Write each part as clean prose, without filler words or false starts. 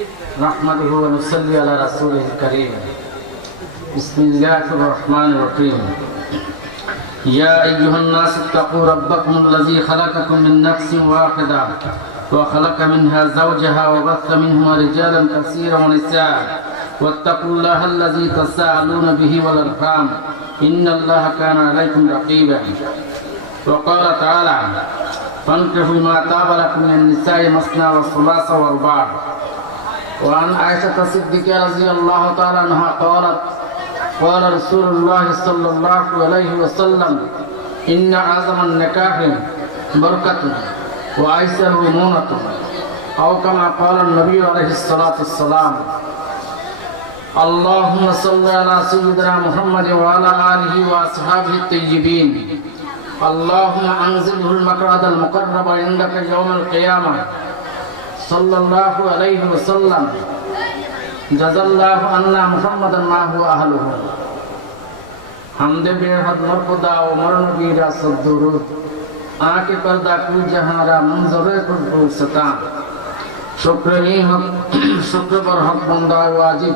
نحمده ونصلي على رسوله الكريم بسم الله الرحمن الرحيم يا أيها الناس اتقوا ربكم الذي خلقكم من نفس واحدة وخلق منها زوجها وبث منهما رجالا كثيرا ونساء واتقوا الله الذي تساءلون به والأرحام إن الله كان عليكم رقيبا وقال تعالى فانكحوا ما طاب لكم من النساء مثنى وثلاث ورباع وعن عائشة الصديقة رضي الله تعالى عنها قالت قال رسول الله صلى الله عليه وسلم إن أعظم النكاح بركة وأيسره مونة أو كما قال النبي عليه الصلاة والسلام اللهم صل على سيدنا محمد وعلى آله وأصحابه الطيبين اللهم أنزله المقعد المقرب عندك يوم القيامة صلى الله عليه وسلم جزا الله عنا محمدا ما هو أهله حمد बेहद मरकुदा व मरण बीरा सब दुरूद आके पर्दा कुल जहारा मंजरे कुल सता शुक्र ही हक शुक्र पर हक बंदा वाजिब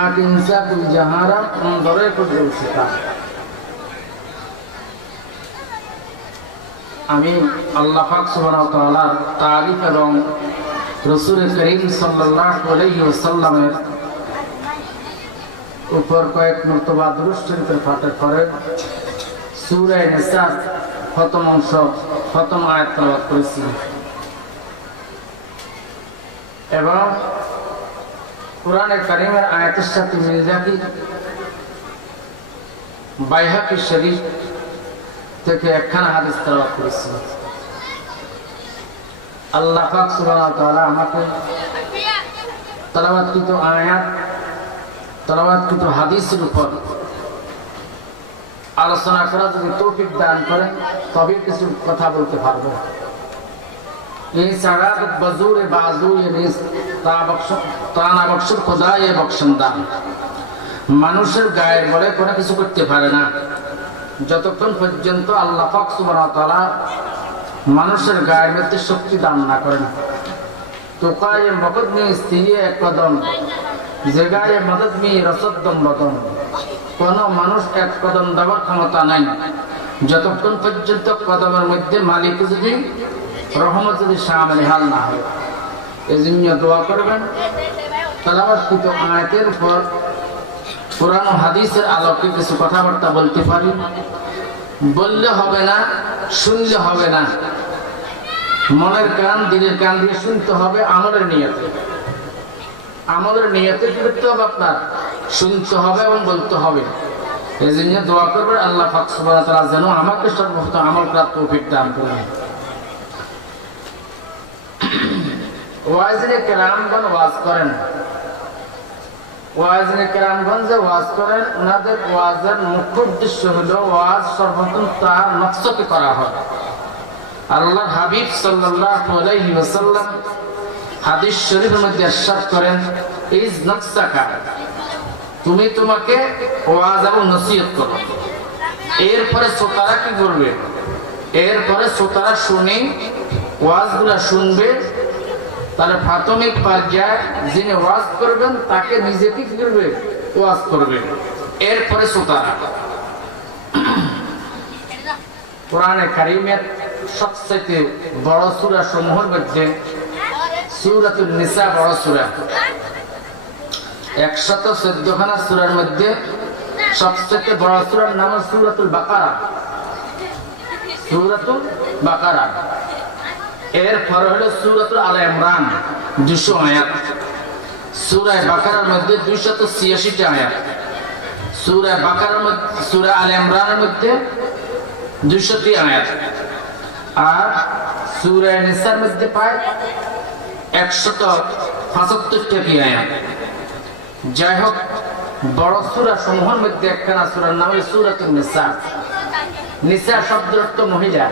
आके इंसा कुल जहारा मंजरे कुल सता আমি আল্লাহ পাক সুবহানাহু ওয়া তাআলার তারিফ এবং রাসূল করিম সাল্লাল্লাহু আলাইহি ওয়াসাল্লামের উপর কয়েক মর্তবা দুরূদ শরীফের পাঠ করে সূরা নিসা প্রথম অংশ প্রথম আয়াত তেলাওয়াত করেছি এবং কোরআনে কারীমের আয়াতের সাথে মিল রাখি বাইহাকি শরীফ থেকে একখানা হাদিস তেলাওয়াত করেছি আল্লাহ পাক সুবহানাহু ওয়া তাআলা আমাকে তেলাওয়াতকৃত আয়াত তেলাওয়াতকৃত হাদিসের উপর আলোচনা করার যদি তৌফিক দান করেন তবে কিছু কথা বলতে পারবো এই সারাত বজুরে বাজুয়ে রিজ তানা বখশ খোদায়ে বখশনদান মানুষের গায়ের বলে কোনো কিছু করতে পারে না যতক্ষণ পর্যন্ত আল্লাহ পাক সুবহানাহু ওয়া তাআলা মানুষের গায়ের মধ্যে শক্তি দান না করেন তো কায়ে মকদ মে ইস্তিয়ে এক কদম যে গায়ে মদদ মে রসদ্দম বদন কোন মানুষ এক কদম দেওয়ার ক্ষমতা নাই যতক্ষণ পর্যন্ত কদমের মধ্যে মালিক যদি রহমত যদি শামিল হাল না হয় এজন্য দোয়া করবেন তেলাওয়াতকৃত আয়াতের উপর কোরআন ও হাদিসের আলোকে কিছু কথাবার্তা বলতে পারি বললে হবে না শুনলে হবে না মনের কান দিলের কান দিয়ে শুনতে হবে আমলের নিয়তে কি করতে হবে আপনার শুনতে হবে এবং বলতে হবে এই জন্য দোয়া করবেন আল্লাহ পাক সুবহানাহু ওয়া তাআলা যেন আমাকে সর্বপ্রথম আমল করার তৌফিক দান করেন ওয়াজিনে কেরামগণ ওয়াজ করেন ওয়াজিনে কেরামগণ যে ওয়াজ করেন ওনাদের ওয়াজের মুখ্য উদ্দেশ্য হলো ওয়াজ সর্বপ্রথম তার নকশকে করা হয় আল্লাহর হাবিব সাল্লাল্লাহু আলাইহি ওয়াসাল্লাম হাদিস শরীফের মধ্যে ইরশাদ করেন ইজ নকশাকা তুমি তোমাকে ওয়াজ এবং নসিহত করো এরপরে শ্রোতারা কি করবে এরপরে শ্রোতারা শুনে ওয়াজগুলা শুনবে তাহলে প্রাথমিক পর্যায়ে যিনি ওয়াজ করবেন তাকে নিজেকে কি করবে ওয়াজ করবে এরপরে শ্রোতারা কোরআনে কারীমের সবচেয়ে বড় সূরা সমূহের মধ্যে সূরাতুন নিসা বড় সূরা 114 খানা সূরার মধ্যে সবচেয়ে বড় সূরার নাম সূরাতুল বাকারা এরপর হলো সূরাতুল আলে ইমরান 200 আয়াত সূরা বাকারার মধ্যে 286 টা আয়াত সূরা বাকারার মধ্যে সূরা আলে ইমরানের মধ্যে 203 আয়াত আর সূরা নিসার মধ্যে পায় 175 টা আয়াত যাই হোক বড় সূরা সমূহের মধ্যে একখানা সূরার নাম হলো সূরাতুন নিসা নিসা শব্দের অর্থ মহিলা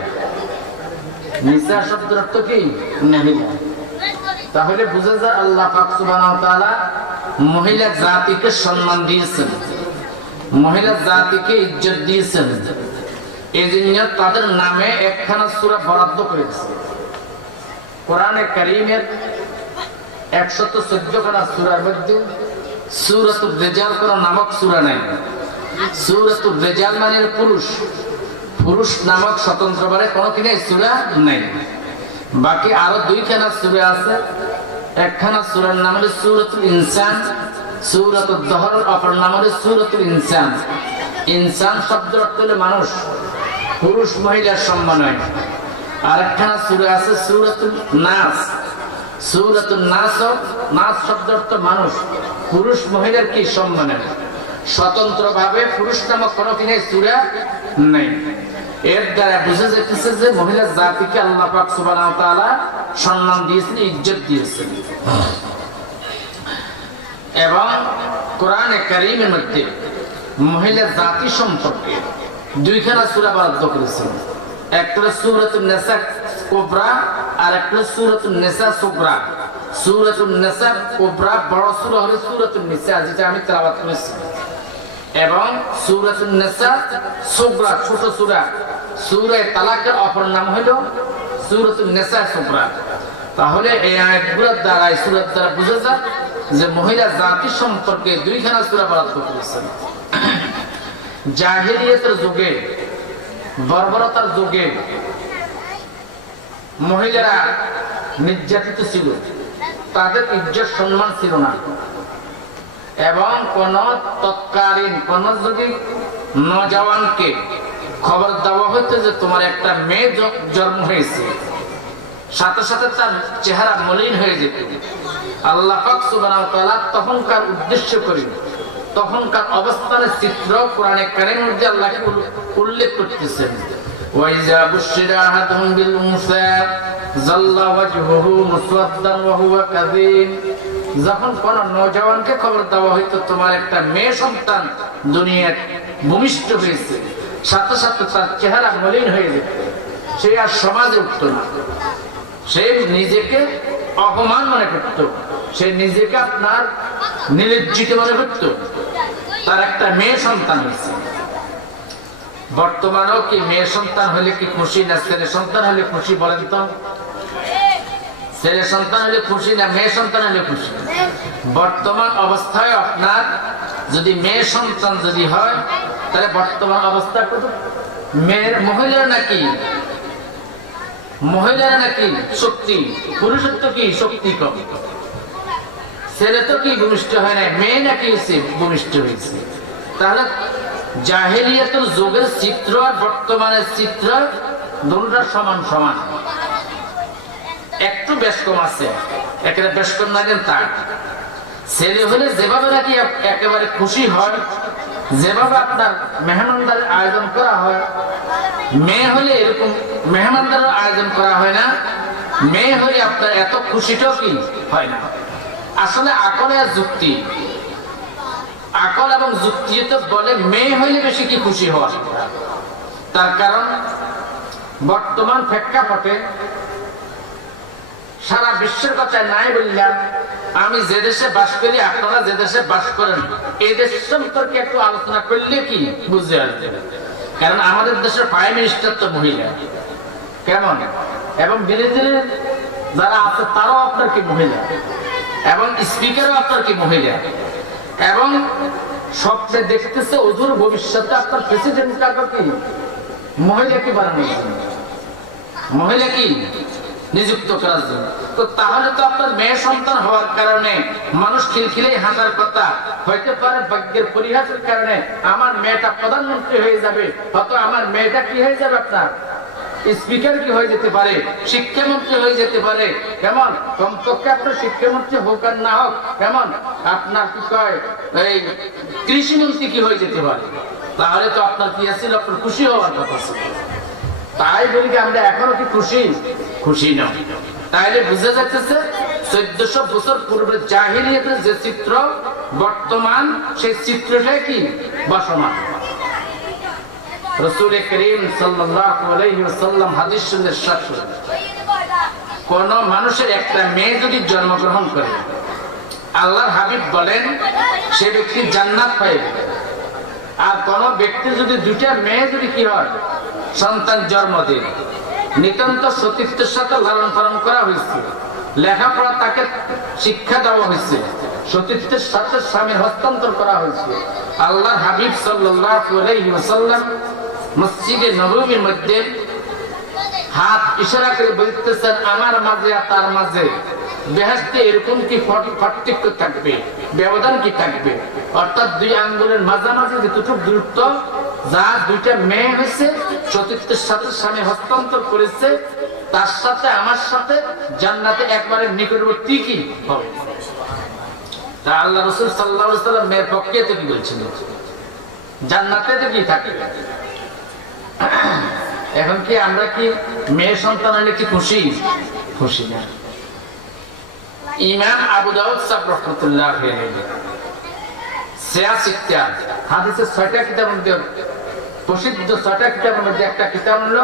নিসা শব্দের অর্থ কি মহিলা তাহলে বুঝা যায় আল্লাহ পাক সুবহানাহু ওয়া তাআলা মহিলা জাতিকে সম্মান দিয়েছেন মহিলা জাতিকে ইজ্জত দিয়েছেন এজন্য তাদের নামে একখানা সূরা বরাদ্দ করেছে কোরআনে কারীমের 114 খানা সূরার মধ্যে সূরাতুর রিজাল কোন নামক সূরা নাই। সূরাতুর রিজাল মানে পুরুষ, পুরুষ নামক স্বতন্ত্রভাবে কোনো কি নাই, সূরা নাই। বাকি আরো 2 খানা সূরা আছে। একখানা সূরার নাম হলো সূরাতুল ইনসান, সূরাতুদ দহর, অপর নাম হলো সূরাতুল ইনসান। ইনসান শব্দের অর্থ হলো মানুষ, পুরুষ মহিলার সমন্বয়। আর একখানা সূরা আছে সূরাতুল নাস। সূরাতুন নাস, নাস শব্দের অর্থ মানুষ, পুরুষ মহিলার কি সমন্বয়। স্বতন্ত্রভাবে পুরুষ নামক কোনো কি নাই, সূরা নেই। এর দ্বারা বুঝা যাচ্ছে যে মহিলা জাতিকে আল্লাহ পাক সুবহানাহু ওয়া তাআলা সম্মান দিয়েছেন, ইজ্জত দিয়েছেন। এবং কোরআনে কারীমের মধ্যে মহিলা জাতি সম্পর্কে 2 খানা সূরা বরাদ্দ করেছেন। একটা সূরাতুন নিসা কুবরা আর একটা সূরাতুন নিসা সুগরা। সূরাতুন নিসা কুবরা বড় সূরা হলো সূরাতুন নিসা, যেটা আমি তেলাওয়াত করেছি, এবং সূরাতুন নিসা সুগরা ছোট সূরা, সূরা তালাকের অপর নাম হলো সূরাতুন নিসা সুগরা। তাহলে এই আয়াতগুলোর দ্বারা, এই সূরার দ্বারা বোঝা যায় যে মহিলা জাতি সম্পর্কে 2 খানা সূরা বরাদ্দ করেছেন। জাহেলিয়াতের যুগে, বর্বরতার যুগে মহিলারা নির্যাতিত ছিল, তাদের ইজ্জত সম্মান ছিল না। এবং কোন তৎকালীন কোন যদি নওজওয়ানকে খবর দেওয়া হতো যে তোমার একটা মেয়ে জন্ম হয়েছে, সাথে সাথে তার চেহারা মলিন হয়ে যেত। আল্লাহ পাক সুবহানাহু ওয়া তাআলা তখনকার উদ্দেশ্য করে, তখনকার অবস্থানের চিত্র কোরআনে কারীমের মধ্যে আল্লাহকে উল্লেখ করতেছেন। ওয়াইজা বুশিরা আহাদুহুম বিল উনসা যাল্লা ওয়াজহুহু মুসওয়াদ্দান ওয়া হুয়া কাযীম। যখন কোন নওজওয়ানকে খবর দেওয়া হইতো তোমার একটা মেয়ে সন্তান দুনিয়ায় ভূমিষ্ঠ হয়েছে, সাথে সাথে তার চেহারা মলিন হয়ে যেত, সে আর সমাজে উঠত না, সে নিজেকে অপমান মনে করত, সে নিজেকে আপনার নিলজ্জিত মনে করত, তার একটা মেয়ে সন্তান হয়েছে। বর্তমানেও কি মেয়ে সন্তান হলে কি খুশি না ছেলে সন্তান হলে খুশি বলেন তো? ছেলে সন্তান হলে খুশি না মেয়ে সন্তান হলে খুশি? বর্তমান অবস্থায় আপনার যদি মেয়ে সন্তান যদি হয়, তাহলে বর্তমান অবস্থা কত? মেয়ের মহিলারা নাকি শক্তি, পুরুষত্ব কি শক্তি কম, ছেলে তো কি ভূমিষ্ঠ হয় না, মেয়ে নাকি ভূমিষ্ঠ হয়েছে। তাহলে জাহেলিয়াতুল যুগের চিত্র আর বর্তমানের চিত্র দুটোটা সমান সমান, একটু বেশ কম আছে, একেবারে বেশ কম না কেন তার। ছেলে হলে যেভাবে নাকি একেবারে খুশি হয়, যেভাবে আপনার মেহমানদারের আয়োজন করা হয়, মেয়ে হলে এরকম মেহমানদারের আয়োজন করা হয় না, মেয়ে হলে আপনার এত খুশিটাও কি হয় না। আসলে আকল আর যুক্তি, আকল এবং যুক্তি তো বলে মেয়ে হইলে বেশি কি খুশি হওয়া। তার কারণ বর্তমান প্রেক্ষাপটে সারা বিশ্বের কথা নাই বললাম, আমি যে দেশে বাস করি, আপনারা যে দেশে বাস করেন, এই দেশ সম্পর্কে একটু আলোচনা করলে কি বুঝতে আসবে। কারণ আমাদের দেশের প্রাইম মিনিস্টার তো মহিলা, কেমন, এবং বিরোধীদের যারা আছে তারাও আপনার কি মহিলা, এবং স্পিকারও আপনার কি মহিলা, এবং স্বপ্নে দেখতেছে অদূর ভবিষ্যতে আপনার প্রেসিডেন্ট কি মহিলা কি বানানো, মহিলা কি নিযুক্ত করার জন্য। তো তাহলে তো আপনার মেয়ে সন্তান হওয়ার কারণে মানুষ খিলখিলেই হাঁটার কথা, হইতে পারে ভাগ্যের পরিহাসের কারণে আমার মেয়েটা প্রধানমন্ত্রী হয়ে যাবে, হয়তো আমার মেয়েটা কি হয়ে যাবে, আপনার স্পিকার কি হয়ে যেতে পারে, শিক্ষামন্ত্রী হয়ে যেতে পারে। কেমন, কমপক্ষে আপনার শিক্ষামন্ত্রী হোক আর না হোক, কেমন আপনার কি কয় এই কৃষিমন্ত্রী কি হয়ে যেতে পারে। তাহলে তো আপনার কি আছে, আপনার খুশি হওয়ার কথা ছিল। তাই বলি কি আমরা এখনো কি খুশি না। তাইলে বুঝা যাচ্ছে 1400 বছর পূর্বে জাহেলিয়াতের যে চিত্র, বর্তমান সেই চিত্রটাই কি বসমান। রাসূল করিম সাল্লাল্লাহু আলাইহি ওয়াসাল্লাম হাদিস শুনে সাক্ষ্য, কোন মানুষের একটা মেয়ে যদি জন্মগ্রহণ করে, আল্লাহর হাবিব বলেন সে ব্যক্তি জান্নাত পাইবে। আর কোন ব্যক্তি যদি 2টা মেয়ে যদি কি হয়, সন্তান জন্ম দেয়, নিতান্ত সতীত্বের সাথে লালন পালন করা হয়েছে, লেখাপড়া তাকে শিক্ষা দেওয়া হয়েছে, সতীত্বের সাথে স্বামীর হস্তান্তর করা হয়েছে। আল্লাহ হাবিব সাল্লাল্লাহু আলাইহি ওয়াসাল্লাম মসজিদে নববীর মধ্যে হাত ইশারা করে বলতেছেন, আমার মাঝে আর তার মাঝে বেহেশতে এরকম কি পার্থক্য থাকবে, ব্যবধান কি থাকবে? অর্থাৎ দুই আঙ্গুলের মাঝামাঝি যেটুকু দূরত্ব, যা দুইটা মেয়ে হয়েছে সতীত্বের সাথে স্বামী হস্তান্তর করেছে, তার সাথে আমার সাথে জান্নাতে একবারে নিকটবর্তী কি হবে। তা আল্লাহ রাসূল সাল্লাল্লাহু আলাইহি ওয়াসাল্লাম মেয়ের পক্ষে তো কি বলছেন, জান্নাতে তো কি থাকে। এখন কি আমরা কি মেয়ে সন্তান হলে কি খুশি? খুশি না। ইমাম আবু দাউদ সাহেব রাহমাতুল্লাহ আলাইহি সিয়াসিত্তা হাদিসের 6টা কিতাবের মধ্যে প্রসিদ্ধ 6টা কিতাবের মধ্যে একটা কিতাব হলো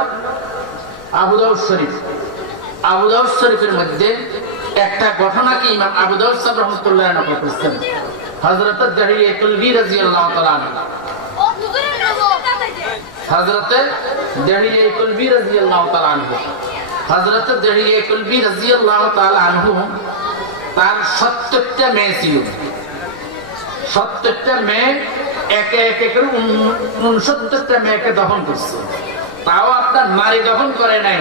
আবু দাউদ শরীফ। আবু দাউদ শরীফের মধ্যে একটা ঘটনা কি ইমাম আবু দাউদ সাহেব রাহমাতুল্লাহ আলাইহি নকল করেছেন। হযরত দাহিয়া কুলবি রাদিয়াল্লাহু তাআলা আনহু, হযরত দাহিয়া কুলবি রাদিয়াল্লাহু তাআলা আনহু, হযরত দাহিয়া কুলবি রাদিয়াল্লাহু তাআলা আনহু তার 70টা মেয়ে ছিল। 70টা মেয়ে একে একে করে 69টা মেয়েকে দফন করছে। তাও আপনার মারি দফন করে নাই,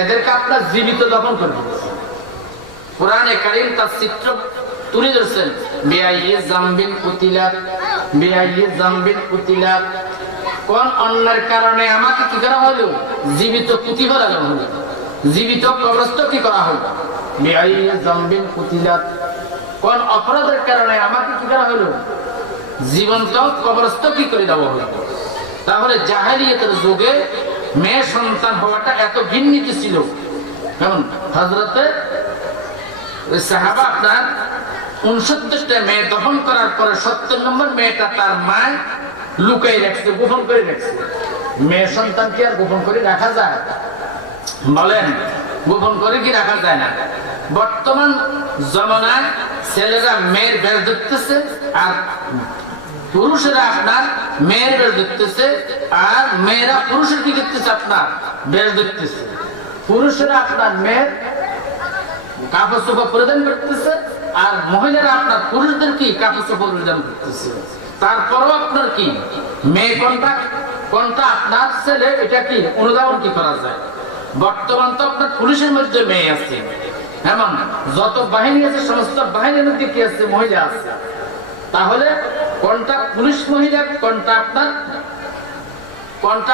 এদেরকে আপনার জীবিত দফন করে দিয়েছে। কোরআনে কারীম তার চিত্র তুলে ধরছেন, বিআইয়ি যামবিন কুতিলাত, বিআইয়ি যামবিন কুতিলাত, কোন অন্যের কারণে আমাকে কি করা হলো? জীবিত কুতি করা হলো, জীবিত কবরস্থ কি করা হলো? বিআইয়ি যামবিন কুতিলাত, কোন অপরাধের কারণে আমাকে কি করা হলো? জীবন্ত কবরস্থ কি করে দেওয়া হলো। তাহলে জাহেলিয়াতের যুগে মেয়ে সন্তান হওয়াটা এত ঘৃণিত ছিল। যেমন হযরতে সাহাবা আপনার 69টা মেয়ে দফন করার পরে 70 নম্বর মেয়েটা তার মা লুকাই রাখছে, গোপন করে রাখছে। মেয়ে সন্তান কি আর গোপন করে রাখা যায়? বলেন, গোপন করে কি রাখা যায় না? বর্তমান জমানায় ছেলেরা মেয়ের বেশ ধরতেছে, আর পুরুষেরা আপনার মেয়ের বেশ ধরতেছে, আর মেয়েরা পুরুষের কি করতেছে? আপনার বেশ ধরতেছে। পুরুষেরা আপনার মেয়ের কাপড় চোপড় পরিধান করতেছে, আর মহিলারা আপনার পুরুষদের কি কাপড় চোপড় পরিধান করতেছে। তারপরও আপনার কি মেয়ে কোনটা কোনটা আপনার ছেলে, এটা কি অনুধাবন কি করা যায়? বর্তমান তো আপনার পুলিশের মধ্যে মেয়ে আছে, এমন যত বাহিনী আছে সমস্ত বাহিনীর মধ্যে কি আছে? মহিলা আছে। তাহলে কোনটা পুলিশ মহিলা, কোনটা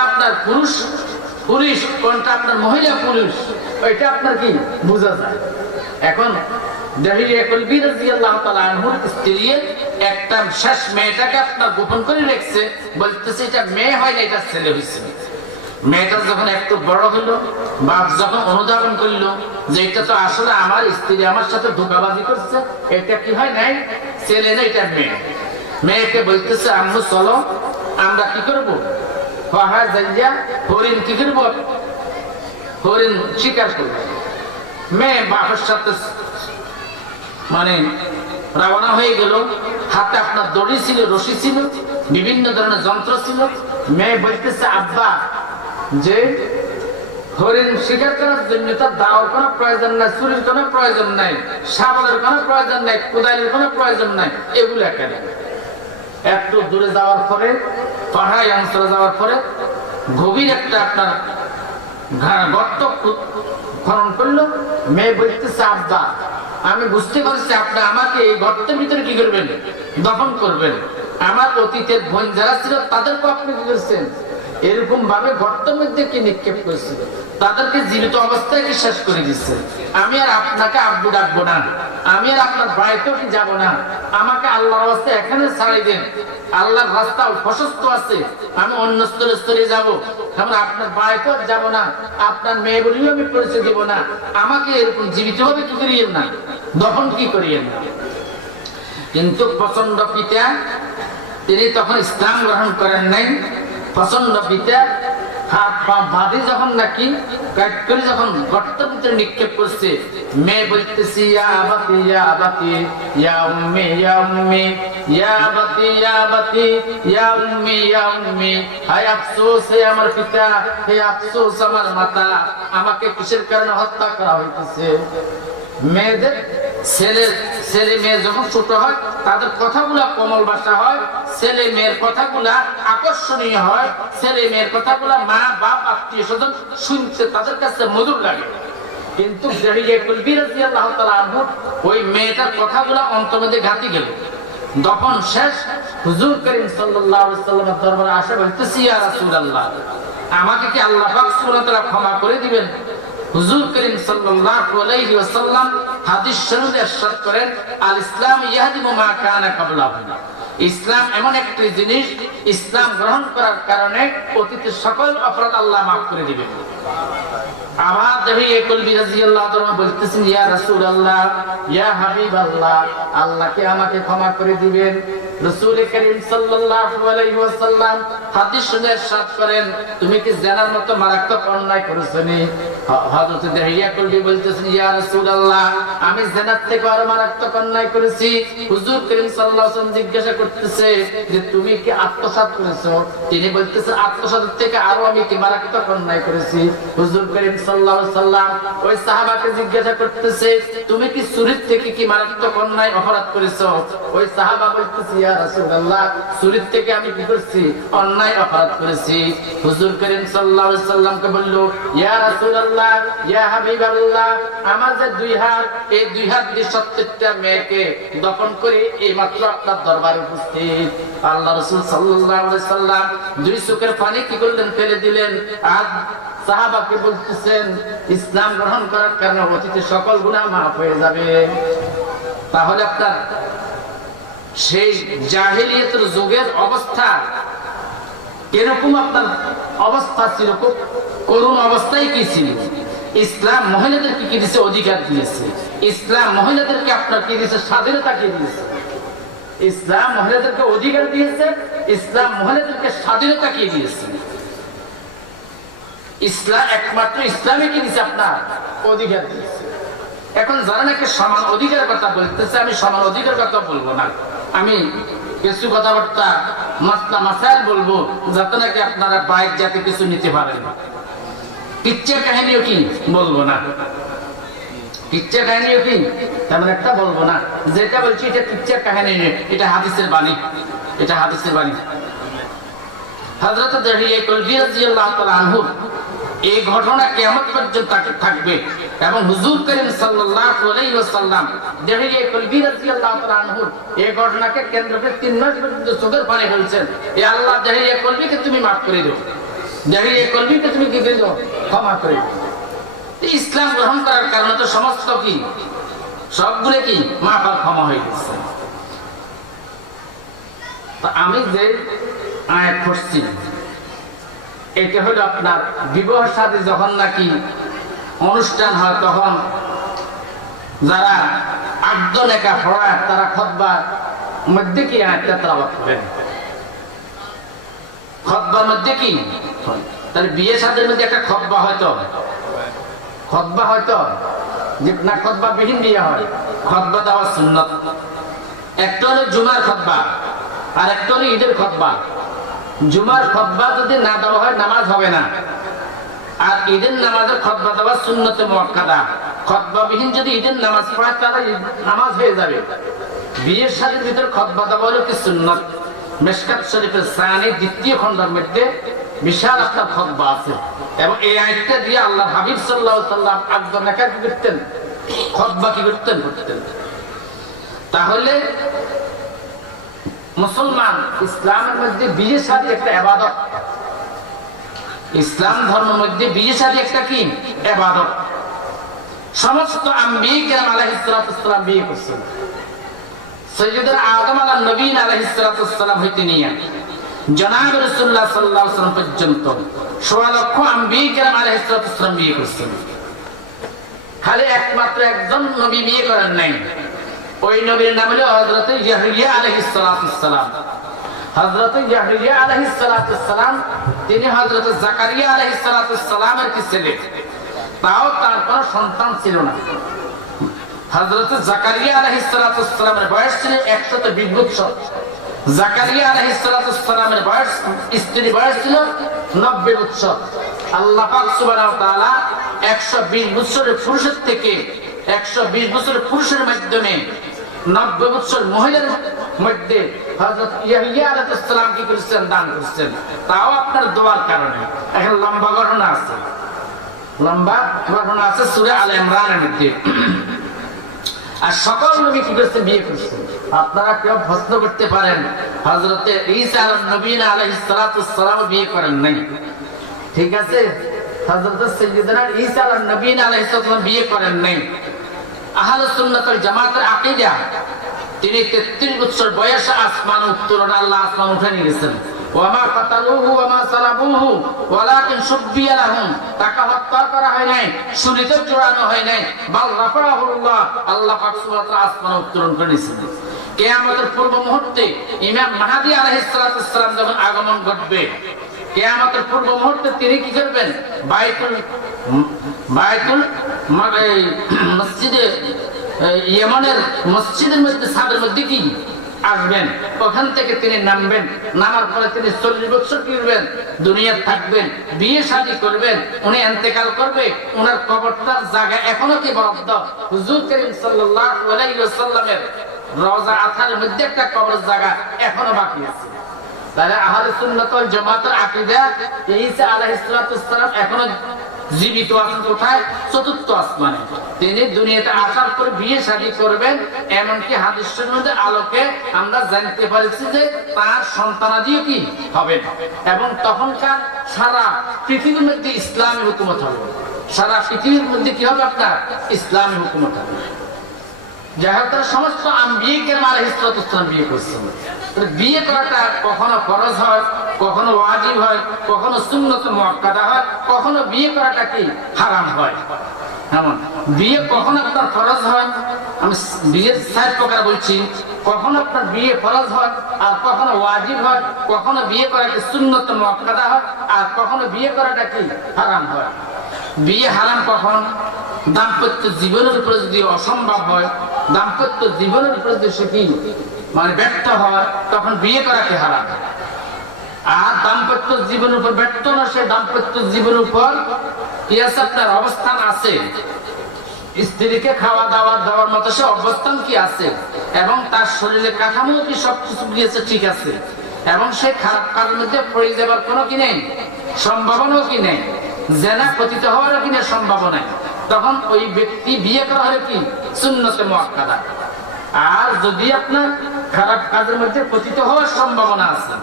আপনার পুরুষ পুলিশ, কোনটা আপনার মহিলা পুরুষ, ওইটা আপনার কি বোঝা যায়। এখন দাহিয়া কুলবি রাদিয়াল্লাহু তাআলা আনহুর স্ত্রী একটা শেষ মেয়েটাকে আপনার গোপন করে রেখেছে, বলতেছে এটা মেয়ে হয় না, এটা ছেলে হয়েছে। মেয়েটা যখন একটু বড় হলো, বাপ যখন অনুধাবন করলো যে এটা তো আসলে আমার স্ত্রী আমার সাথে ধোঁকাবাজি করছে, এটা কি হয় নাই ছেলে না, এটা মেয়ে। মেয়েকে বলতেছে, আম্মু চলো আমরা কি করবো? হরিণ কি করবো? হরিণ শিকার করবো। মেয়ে বাপের সাথে মানে রওনা হয়ে গেল। হাতে আপনার দড়ি ছিল, রশি ছিল, বিভিন্ন ধরনের যন্ত্র ছিল। মেয়ে বলতেছে, আব্বা যে হরিণ শিকার করার জন্য তার দাওয়ার কোনো প্রয়োজন নাই, চুরির কোনো প্রয়োজন নাই, শাবলের কোনো প্রয়োজন নাই, কোদালের কোনো প্রয়োজন নাই, এগুলো কেন? একটু দূরে যাওয়ার পরে, পাহাড়ি অঞ্চলে যাওয়ার পরে গভীর একটা আপনার গর্ত খনন করলো। মেয়ে বলতেছে, আব্বা আমি বুঝতে পারছি আপনি আমাকে এই গর্তের ভিতরে কি করবেন? দফন করবেন। আমার অতীতের বোন যারা ছিল তাদেরকে আপনি কি করছেন? এরকম ভাবে গর্তের মধ্যে কি নিক্ষেপ করেছিল, তাদেরকে জীবিত অবস্থায় কি শেষ করে দিচ্ছে। আমি আর আপনাকে আব্বু ডাকবো না, আমি আর আপনার বাড়িতেও কি যাবো না। আমাকে আল্লাহর রাস্তা এখানে ছাড়ি দেন, আল্লাহর রাস্তা প্রশস্ত আছে, আমি অন্য স্তরে স্তরে যাবো। আমরা আপনার বাড়িতেও যাবো না, আপনার মেয়ে বলেও আমি পরিচয় দেবো না। আমাকে এরকম জীবিত ভাবে কি করিয়েন না, দফন কি করিয়েন না। কিন্তু প্রচন্ড পিতা তিনি তখন ইসলাম গ্রহণ করেন নাই। প্রচন্ড পিতা হাত পা বাঁধে যখন নাকি কাট করে যখন গর্তের ভিতরে নিক্ষেপ করছে, মেয়ে বলতেছি ইয়া আবাতি ইয়া আবাতি ইয়া উম্মি ইয়া উম্মি ইয়া আবাতি ইয়া আবাতি ইয়া উম্মি ইয়া উম্মি, হায় আফসোস হে আমার পিতা, হে আফসোস আমার মাতা, আমাকে কিসের কারণে হত্যা করা হইতেছে। মেয়েদের ছেলে মেয়ে যখন ছোট হয় তাদের কথাগুলা কোমল ভাষা হয়, ছেলে মেয়ের কথাগুলা আকর্ষণীয় হয়, ছেলে মেয়ের কথাগুলা মা বাপ আত্মীয় স্বজন শুনতে তাদের কাছে মধুর লাগে। কিন্তু ওই মেয়েটার কথাগুলা অন্তর্মধ্যে ঘাতি গেল। তখন শেষ হুজুর করিম সাল্লাল্লাহু আলাইহি ওয়াসাল্লামের দরবারে আসে বলতেছি ইয়া রাসূলুল্লাহ, আমাকে কি আল্লাহ পাক সুবহানাহু ওয়া তাআলা ক্ষমা করে দিবেন? হুজুর করিম সাল্লাল্লাহু আলাইহি ওয়াসাল্লাম হাদিস শরীফে ইরশাদ করেন, আল ইসলাম ইয়াহদিমু মা কানা ক্বাবলাহু, ইসলাম এমন একটি জিনিস, ইসলাম গ্রহণ করার কারণে অতীতের সকল অপরাধ আল্লাহ মাফ করে দিবেন। আবার নবী কলবি রাদিয়াল্লাহু তাআলা বলতেছেন ইয়া রাসূলুল্লাহ ইয়া হাবিবাল্লাহ, আল্লাহকে আমাকে ক্ষমা করে দিবেন। রাসূল করিম সাল্লাল্লাহু আলাইহি ওয়াসাল্লাম হাদিস শুনে ইরশাদ করেন, তুমি কি জিনার মতো মারাত্মক অন্যায় করেছনি? হযরত দাহিয়া কলবি বলতেছেন ইয়া রাসূলুল্লাহ, আমি জিনার থেকে আরো মারাত্মক অন্যায় করেছি। হুজুর করিম সাল্লাল্লাহু আলাইহি ওয়াসাল্লাম জিজ্ঞাসা করতেছে যে তুমি কি আত্মসাৎ করেছো? তিনি বলতেছেন আত্মসাতের থেকে আরো আমি কি মারাত্মক অন্যায় করেছি। হুজুর করিম সাল্লাল্লাহু আলাইহি ওয়াসাল্লাম ওই সাহাবাকে জিজ্ঞাসা করতেছে তুমি কি চুরির থেকে কি মারাত্মক অন্যায় অপরাধ করেছো? ওই সাহাবা বলতেছে ইয়া রাসূলুল্লাহ, চুরির থেকে আমি কি করেছি? অন্যায় অপরাধ করেছি। হুজুর করিম সাল্লাল্লাহু আলাইহি ওয়াসাল্লামকে বলল ইয়া রাসূলুল্লাহ ইয়া হাবিবাল্লাহ, আমার যে দুই হাত, এই দুই হাত দিয়ে 70টা মেয়েকে দফন করে এইমাত্র আপনার দরবারে উপস্থিত। আল্লাহ রাসূল সাল্লাল্লাহু আলাইহি ওয়াসাল্লাম দুই চোখের পানি কি করলেন? ফেলে দিলেন। আর সাহাবাকে বলতেছেন ইসলাম গ্রহণ করার কারণে অতীতে সকল গুনাহ মাফ হয়ে যাবে। তাহলে আপনার সেই জাহেলিয়াতের যুগের অবস্থা এরকম, আপনার অবস্থা ছিল করুণ অবস্থায় কি ছিল? ইসলাম মহিলাদেরকে কি দিয়েছে? অধিকার দিয়েছে। ইসলাম মহিলাদেরকে আপনার কি দিয়েছে? স্বাধীনতা কি দিয়েছে? ইসলাম মহিলাদেরকে অধিকার দিয়েছে, ইসলাম মহিলাদেরকে স্বাধীনতা কি দিয়েছে? ইসলাম একমাত্র ইসলামে কি দিয়েছে? আপনার অধিকার দিয়েছে। এখন যারা নাকি সমান অধিকারের কথা বলতেছে, আমি সমান অধিকার কথা বলবো না, আমি কিছু কথাবার্তা মাসলা মাসাইল বলবো যাতে নাকি আপনারা বাইক যাতে কিছু নিতে পারেন। কিচ্ছা কাহিনীও কি বলবো না, কিচ্ছা কাহিনীও কি তেমন একটা বলবো না। যেটা বলছি এটা কিচ্ছা কাহিনী নেই, এটা হাদিসের বাণী, এটা হাদিসের বাণী। হযরত দাহিয়া কলবি রাদিয়াল্লাহু তাআলা আনহু এই ঘটনা কিয়ামত পর্যন্ত থাকবে। এবং হুজুর করিম সাল্লাল্লাহু আলাইহি ওয়াসাল্লাম দাহিয়া কলবি রাদিয়াল্লাহু তাআলা আনহু এই ঘটনাকে কেন্দ্র করে 3 মাস পর্যন্ত চোখের পানি ফেলছেন, এ আল্লাহ দাহিয়া কলবিকে তুমি মাফ করে দাও, দাহিয়া কলবিকে তুমি কি দিও? ক্ষমা করে দাও। ইসলাম গ্রহণ করার কারণে তো সমস্ত কি সবগুলো কি মাফ আর ক্ষমা হয়ে গেছে। তো আমি যে আয়াত পড়ছি এটা হলো আপনার বিবাহ শাদী যখন নাকি অনুষ্ঠান হয় তখন যারা আদ্য নেকা পড়ায় তারা খুতবার মধ্যে কি আয়াতটা তেলাওয়াত করেন। খুতবার মধ্যে কি তার বিয়ে শাদীর মধ্যে একটা খুতবা হয়তো, খুতবা হয়তো যে না খুতবা বিহীন বিয়ে হয়, খুতবা দেওয়া সুন্নাত। একটা হলো জুমার খুতবা আর একটা হলো ঈদের খুতবা। জুমার খুতবা যদি না দেওয়া হয় নামাজ হবে না, আর ঈদের নামাজের খুতবা দেওয়া সুন্নতে মুআক্কাদা। খুতবা বিহীন যদি ঈদের নামাজ পড়ে তাহলে নামাজ হয়ে যাবে। বিয়ের শাদীর ভিতরে খুতবা দেওয়া হলো কি সুন্নাত। মিশকাত শরীফের সানি দ্বিতীয় খণ্ডের মধ্যে বিশাল একটা খুতবা আছে, এবং এই আয়াতটা দিয়ে আল্লাহ হাবিব সাল্লাল্লাহু আলাইহি ওয়াসাল্লাম একজন নেকা কি করতেন? খুতবা কি করতেন? তাহলে মুসলমান ইসলামের মধ্যে বিয়ে শাদী একটা ইবাদত। ইসলাম ধর্মের মধ্যে বিয়ে শাদী একটা কি ইবাদত। সমস্ত আম্বিয়া কেরাম আলাইহিস সালাতু ওয়াস সালাম বিয়ে করেছেন। সৈয়দুল আদম আলাইহিস নবীন আলাইহিস সালাতু ওয়াস সালাম হইতে নিয়ে জনাব রাসূলুল্লাহ সাল্লাল্লাহু আলাইহি ওয়াসাল্লাম পর্যন্ত ১৬ লক্ষ আম্বিয়া কেরাম আলাইহিস সালাতু ওয়াস সালাম বিয়ে করেছেন। খালি একমাত্র একজন নবী বিয়ে করেন নাই, ওই নবীর নাম হলো হযরত ইয়াহইয়া আলাইহিস সালাতু ওয়াস সালাম। হযরত ইয়াহইয়া আলাইহিস সালাতু সালাম তিনি হযরত জাকারিয়া আলাইহিস সালাতু সালামের কি ছেলে, তাও তার কোনো সন্তান ছিল না। হযরত জাকারিয়া আলাইহিস সালাতু সালামের বয়স ছিল 120 বছর। জাকারিয়া আলাইহিস সালাতু সালামের বয়স, স্ত্রীর বয়স ছিল 90 বছর। আল্লাহ পাক সুবহানাহু ওয়া তাআলা 120 বছরের পুরুষের থেকে 120 বছরের পুরুষের মাধ্যমে 90 বছর মহিলার মধ্যে হযরত ইয়াহইয়া আলাইহিস সালাম কি করেছেন, দান করেছেন, তাও আপনার দোয়ার কারণে। এখন লম্বা ঘটনা আছে, লম্বা ঘটনা আছে সূরা আলে ইমরানের মধ্যে। আর সকল নবী কি করেছেন, বিয়ে করেছেন। আপনারা কেউ প্রশ্ন করতে পারেন হযরতে ঈসা নবীনা আলাইহিস সালাতু সালাম বিয়ে করেন নাই, ঠিক আছে, হযরত সাইয়্যিদনা ঈসা নবীনা আলাইহিস সালাম বিয়ে করেন নাই। আহলে সুন্নাত ওয়াল জামাতের আকীদা, তিনি 33 বছর বয়সে আসমান উত্তোলন, আল্লাহ আসমান উঠে নিয়ে গেছেন। ওয়ামা কাতালুহু ওয়ামা সালাবুহু ওয়ালাকিন শুব্বিয়া লাহুম, তাকে হত্যা করা হয় নাই, ছুরিতে জড়ানো হয় নাই, বাল রাফাহুল্লাহ, আল্লাহ পাক সুবহানাহু ওয়া তাআলা আসমান উত্তোলন করে নিয়েছেন। কিয়ামতের পূর্ব মুহূর্তে ইমাম মাহদী আলাইহিস সালাতু সালাম যখন আগমন ঘটবে, কিয়ামতের পূর্ব মুহূর্তে তিনি কি করবেন, বাইতুল মসজিদে ইয়েমেনের মসজিদের মধ্যে ছাদের মধ্যে কি আসবেন, ওখান থেকে তিনি নামবেন, নামার পরে তিনি 40 বছর কি করবেন, দুনিয়া থাকবেন, বিয়ে শাদী করবেন, উনি ইন্তেকাল করবে, ওনার কবরটার জায়গা এখনো কি বরাদ্দ, হুজুর করিম সাল্লাল্লাহু আলাইহি ওয়াসাল্লামের রওজা আথারের মধ্যে একটা কবরের জায়গা এখনো বাকি আছে। তাহলে আহলে সুন্নাত ওয়াল জামাতের আকীদা, ঈসা আলাইহিস সালাতু সালাম এখনো জীবিত আছেন কোথায়, চতুর্থ আসমানে। তিনি দুনিয়াতে আসার পর বিয়ে শাদী করবেন, এমনকি হাদিসের মধ্যে আলোকে আমরা জানতে পারছি যে তার সন্তানাদিও কি হবে, এবং তখনকার সারা পৃথিবীর মধ্যে ইসলামী হুকুমত হবে, সারা পৃথিবীর মধ্যে কি হবে, আপনার ইসলামী হুকুমত হবে। যাই হোক, তারা সমস্ত আম্বিয়া কেরাম আলাইহিস সালাতু সালাম বিয়ে করছেন। বিয়ে করাটা কখনো ফরজ হয়, কখনো ওয়াজিব হয়, কখনো সুন্নত মুআক্কাদা হয়, কখনো বিয়ে করাটা কি হারাম হয়। এমন বিয়ে কখনো আপনার ফরজ হয়, আমি বিয়ের 4 প্রকার বলছি, কখনো আপনার বিয়ে ফরজ হয়, আর কখনো ওয়াজিব হয়, কখনো বিয়ে করাটা সুন্নত মুআক্কাদা হয়, আর কখনো বিয়ে করাটা কি হারাম হয়। বিয়ে হারাম কখন, দাম্পত্য জীবনের উপরে যদি অসম্ভব হয়, দাম্পত্য জীবনের উপরে যদি সে কি মানে ব্যর্থ হয়, তখন বিয়ে করাকে হারাম। আর দাম্পত্য জীবনের উপর ব্যর্থ না, সে দাম্পত্য জীবনের উপর কি আছে, আপনার অবস্থান আছে, স্ত্রীকে খাওয়া দাওয়া দেওয়ার মতো সে অবস্থান কি আছে, এবং তার শরীরে কাঠামো কি সবকিছু দিয়েছে ঠিক আছে, এবং সে খারাপ কাজের মধ্যে পড়ে যাবার কোনো কি নেই, সম্ভাবনাও কি নেই, জেনা পতিত হওয়ারও কি নেই সম্ভাবনা, তখন ওই ব্যক্তি বিয়ে করা হলে কি সুন্নতে মুআক্কাদা। আর যদি আপনার খারাপ কাজের মধ্যে পতিত হওয়ার সম্ভাবনা আছে,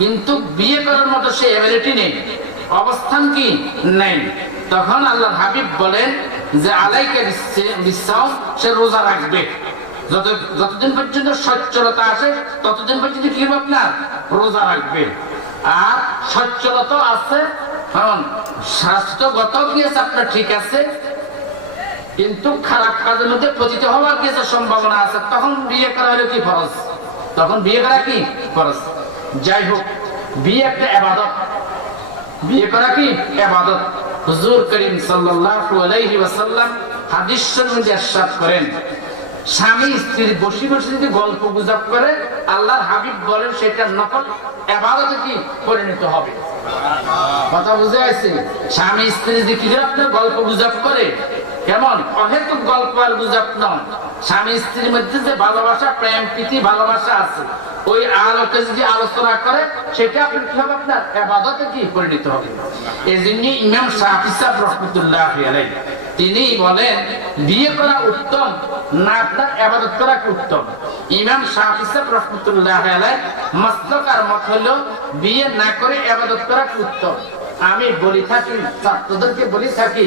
কিন্তু বিয়ে করার মতো সে এবিলিটি নেই, অবস্থান কি নেই, তখন আল্লাহর হাবিব বলেন যে আলাইকা বিসসাওম, সে রোজা রাখবে। যতদিন পর্যন্ত সচ্ছলতা আসে ততদিন পর্যন্ত কি হবে, আপনার রোজা রাখবে। আর সচ্ছলতা আছে, কারণ স্বাস্থ্যগত কি আছে আপনার ঠিক আছে, কিন্তু খারাপ কাজের মধ্যে পতিত হওয়ার কিছু সম্ভাবনা আছে, তখন বিয়ে করা হলো কি ফরজ, তখন বিয়ে করা কি ফরজ। যাই হোক, বিয়ে একটা ইবাদত, বিয়ে করা কি ইবাদত। হুজুর করিম সাল্লাল্লাহু আলাইহি ওয়াসাল্লাম হাদিসের মধ্যে ইরশাদ করেন, স্বামী স্ত্রী বসে বসে যদি গল্প গুজব করে, আল্লাহর হাবিব বলেন সেটা নফল ইবাদতে কি পরিণত হবে। কথা বুঝে আসছে? স্বামী স্ত্রী যদি কি আপনার গল্প গুজব করে, কেমন অহেতুক গল্প আর গুজব নয়, স্বামী স্ত্রীর মধ্যে যে ভালোবাসা, প্রেম প্রীতি ভালোবাসা আছে, ওই আলোকে যদি আলোচনা করে, সেটা আপনি কি হবে, আপনার ইবাদতে কি পরিণত হবে। এই জন্য ইমাম শাফিঈ সাহেব রাহমাতুল্লাহি আলাইহি তিনি বলেন বিয়ে করা উত্তম না আপনার ইবাদত করা উত্তম। ইমাম শাফিঈ সাহেব রাহমাতুল্লাহি আলাইহি মাসলাক আর মত হলো বিয়ে না করে ইবাদত করা উত্তম। আমি বলি থাকি, ছাত্রদেরকে বলি থাকি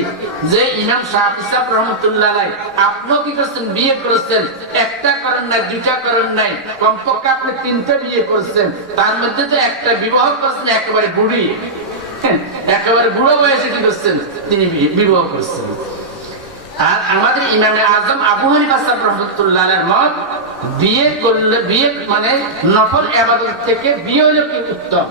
যে ইমাম শাফিঈ সাহেব রাহমাতুল্লাহি আলাইহি আপনি কি করছেন, বিয়ে করেছেন, একটা করেন না, দুইটা করেন নাই, কমপক্ষে আপনি 3টা বিয়ে করেছেন, তার মধ্যে তো একটা বিবাহ করেছেন একেবারে বুড়ি, একেবারে বুড়ো বয়সে কি করছেন, তিনি বিবাহ করছেন। আর আমাদের ইমামে আজম আবু হানিফা সাহেব রাহমাতুল্লাহি আলাইহির মত বিয়ে করলে, বিয়ে মানে নফল ইবাদত থেকে বিয়ে হলো কি উত্তম।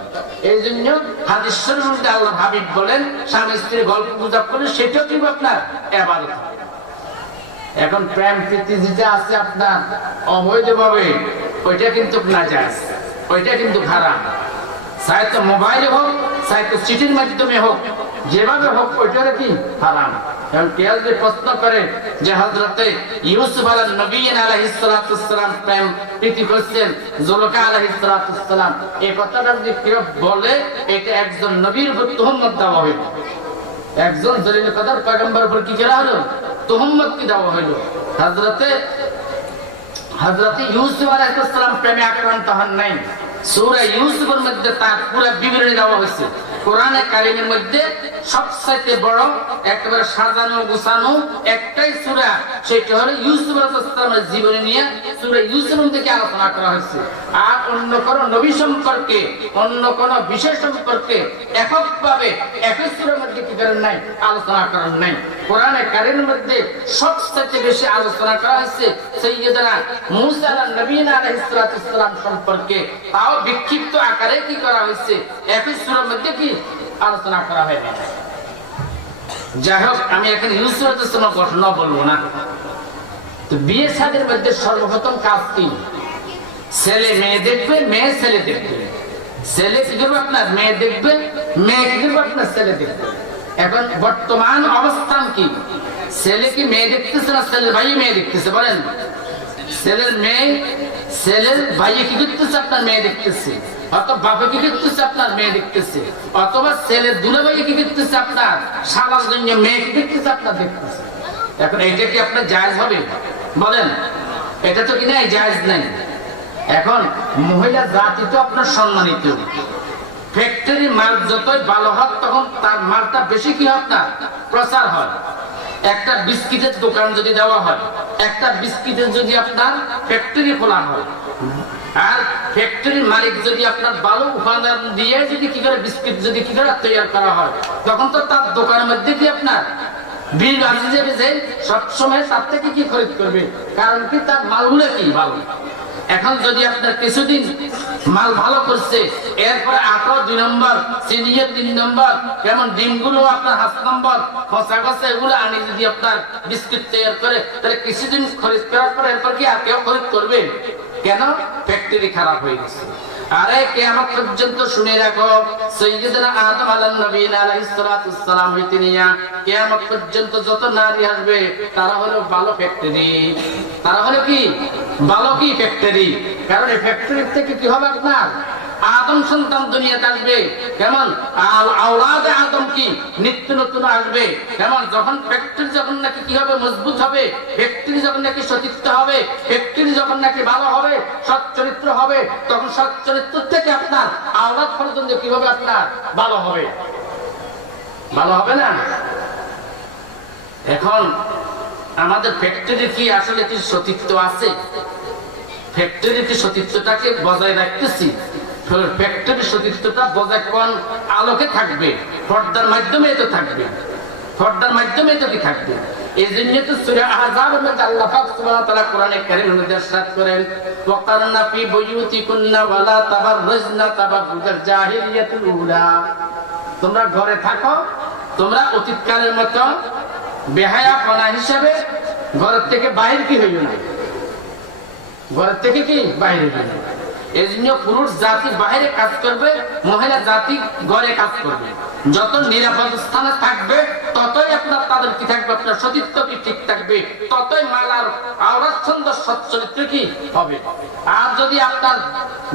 এই জন্য হাদিস শরীফের মধ্যে আল্লাহ হাবিব বলেন স্বামী স্ত্রী গল্প গুজব করলে সেটাও কি আপনার ইবাদত। এখন প্রেম প্রীতি যেটা আছে আপনার অবৈধভাবে, ওইটা কিন্তু নাজায়েজ, ওইটা কিন্তু হারাম। চাই তো মোবাইলে হোক, চাই তো চিঠির মাধ্যমে হোক, যেভাবে হোক ওইটা কি হারাম। কারণ কেউ যদি প্রশ্ন করে যে হযরতে ইউসুফ আলাইহিস সালাম প্রেম প্রীতি করছেন জুলেখা আলাইহিস সালাম, এই কথাটা যদি কেউ বলে এটা একজন নবীর উপর তুহমত দেওয়া হইল, একজন জলিল কদর পয়গম্বর উপর কি করা হলো, তুহমত কি দেওয়া হইল। হযরতে ইউসুফ আলাইহিস সালাম প্রেমে আক্রান্ত হন নাই, সূরা ইউসুফের মধ্যে তার পুরো বিবরণী দেওয়া হয়েছে। কোরআনে কারিমের মধ্যে সবচেয়ে বড় একেবারে সাজানো গোছানো একটাই সূরা, সেটা হলো ইউসুফ আলাইহিস সালামের জীবনী নিয়ে সূরা ইউসুফের মধ্যে আলোচনা করা হয়েছে। আর অন্য কোন নবী সম্পর্কে, অন্য কোন বিশেষ সম্পর্কে এককভাবে একই সূরার মধ্যে কি করেন নাই, আলোচনা করেন নাই। কোরআনে কারিমের মধ্যে সবচেয়ে বেশি আলোচনা করা হয়েছে সাইয়্যিদানা মূসা আলাইহিস সালাম সম্পর্কে, তাও বিক্ষিপ্ত আকারে কি করা হয়েছে, একই সূরার মধ্যে কি আলোচনা করা হয় না। যাই হোক, আমি এখন ইউসুফের ঘটনা বলবো না। তো বিয়ে শাদীর মধ্যে সর্বপ্রথম কাজ কি, ছেলে মেয়ে দেখবে, মেয়ে ছেলে দেখবে। ছেলে কি করবে আপনার, মেয়ে দেখবে, মেয়ে কি করবে আপনার, ছেলে দেখবে। এখন বর্তমান অবস্থান কি, ছেলে কি মেয়ে দেখতেছে না ছেলের ভাই মেয়ে দেখতেছে বলেন? ছেলের মেয়ে, ছেলের ভাই কি করতেছে, আপনার মেয়ে দেখতেছে। অথবা বাবা কি করতেছে, আপনার মেয়ে দেখতেছে। অথবা ছেলের দুলা ভাই কি করতেছে, আপনার শালার জন্য মেয়ে কি করতেছে, আপনার দেখতেছে। এখন এইটা কি আপনার জায়েজ হবে বলেন? এটা তো কি নাই, জায়েজ নাই। এখন মহিলা জাতি তো আপনার সম্মানিত, ফ্যাক্টরি মাল যতই ভালো হয় তখন তার মালটা বেশি কি হয়, আপনার প্রচার হয়। একটা বিস্কিটের দোকান যদি দেওয়া হয়, একটা বিস্কিটের যদি আপনার ফ্যাক্টরি খোলা হয়, আর ফ্যাক্টরির মালিক যদি আপনার ভালো উপাদান দিয়ে যদি কি করে বিস্কিট যদি কি করে তৈরি করা হয়, তখন তো তার দোকানের মধ্যে কি আপনার বিল বাড়ি যাবে, যে সবসময় তার থেকে কি খরিদ করবে, কারণ কি তার মালগুলো কি ভালো। এখন যদি আপনার কিছুদিন মাল ভালো করছে, এরপরে আটা 2 নম্বর, চিনিয়ে 3 নম্বর, যেমন ডিমগুলো আপনার 7 নম্বর, খসা খসা এগুলো আনি যদি আপনার বিস্কিট তৈরি করে, তাহলে কিছুদিন খরিদ করার পর এরপর কি আর কেউ খরিদ করবে? কেন? ফ্যাক্টরি খারাপ হয়ে গেছে। আরে কিয়ামত পর্যন্ত শুনে রাখো, সাইয়্যিদুনা আদম আলাইহিস সালাম হইতে নিয়া কিয়ামত পর্যন্ত যত নারী আসবে তারা হলো ভালো ফ্যাক্টরি, তারা হলো কি ভালো কি ফ্যাক্টরি। কারণ এই ফ্যাক্টরি থেকে কি হবে, আপনার আদম সন্তান দুনিয়াতে আসবে। কেমন? আওলাদে আদম কি নিত্য নতুন আসবে। কেমন? যখন ফ্যাক্টরি যখন নাকি কি হবে, মজবুত হবে, ফ্যাক্টরি যখন নাকি সতীর্থ হবে, ফ্যাক্টরি যখন নাকি ভালো হবে, সৎ চরিত্র হবে, তখন সৎ চরিত্র থেকে আপনার আওলাদ পর্যন্ত কি হবে, আপনার ভালো হবে। ভালো হবে না? এখন আমাদের ফ্যাক্টরি কি আসলে কি সতীর্থ আছে? ফ্যাক্টরির কি সতীর্থটাকে বজায় রাখতেছি? ফ্যাক্টরি সতীর্থটা বজায় কোন আলোকে থাকবে? পর্দার মাধ্যমে তো থাকবে, পর্দার মাধ্যমে তো কি থাকবে। এই জন্য তো সূরা আহজাবের মধ্যে আল্লাহ পাক সুবহানাহু ওয়া তাআলা কোরআনে কারীমের মধ্যে ইরশাদ করেন, ওয়াকারনা ফি বুয়ুতিকুন্না ওয়ালা তাবাররাজনা তাবাররুজাল জাহিলিয়াতুল উলা। তোমরা ঘরে থাকো, তোমরা অতীতকালের মতো বেহায়াপনা হিসাবে ঘর থেকে বাইরে কি হইও না, ঘর থেকে কি বাইরে হইও না। এই জন্য পুরুষ জাতি বাইরে কাজ করবে, মহিলা জাতি ঘরে কাজ করবে। যত নিরাপদ স্থানে থাকবে ততই আপনার তাদের কি থাকবে, আপনার সতীত্ব কি ঠিক থাকবে, ততই মালার আওরাত সুন্দর সচ্চরিত্র কি হবে। আর যদি আপনার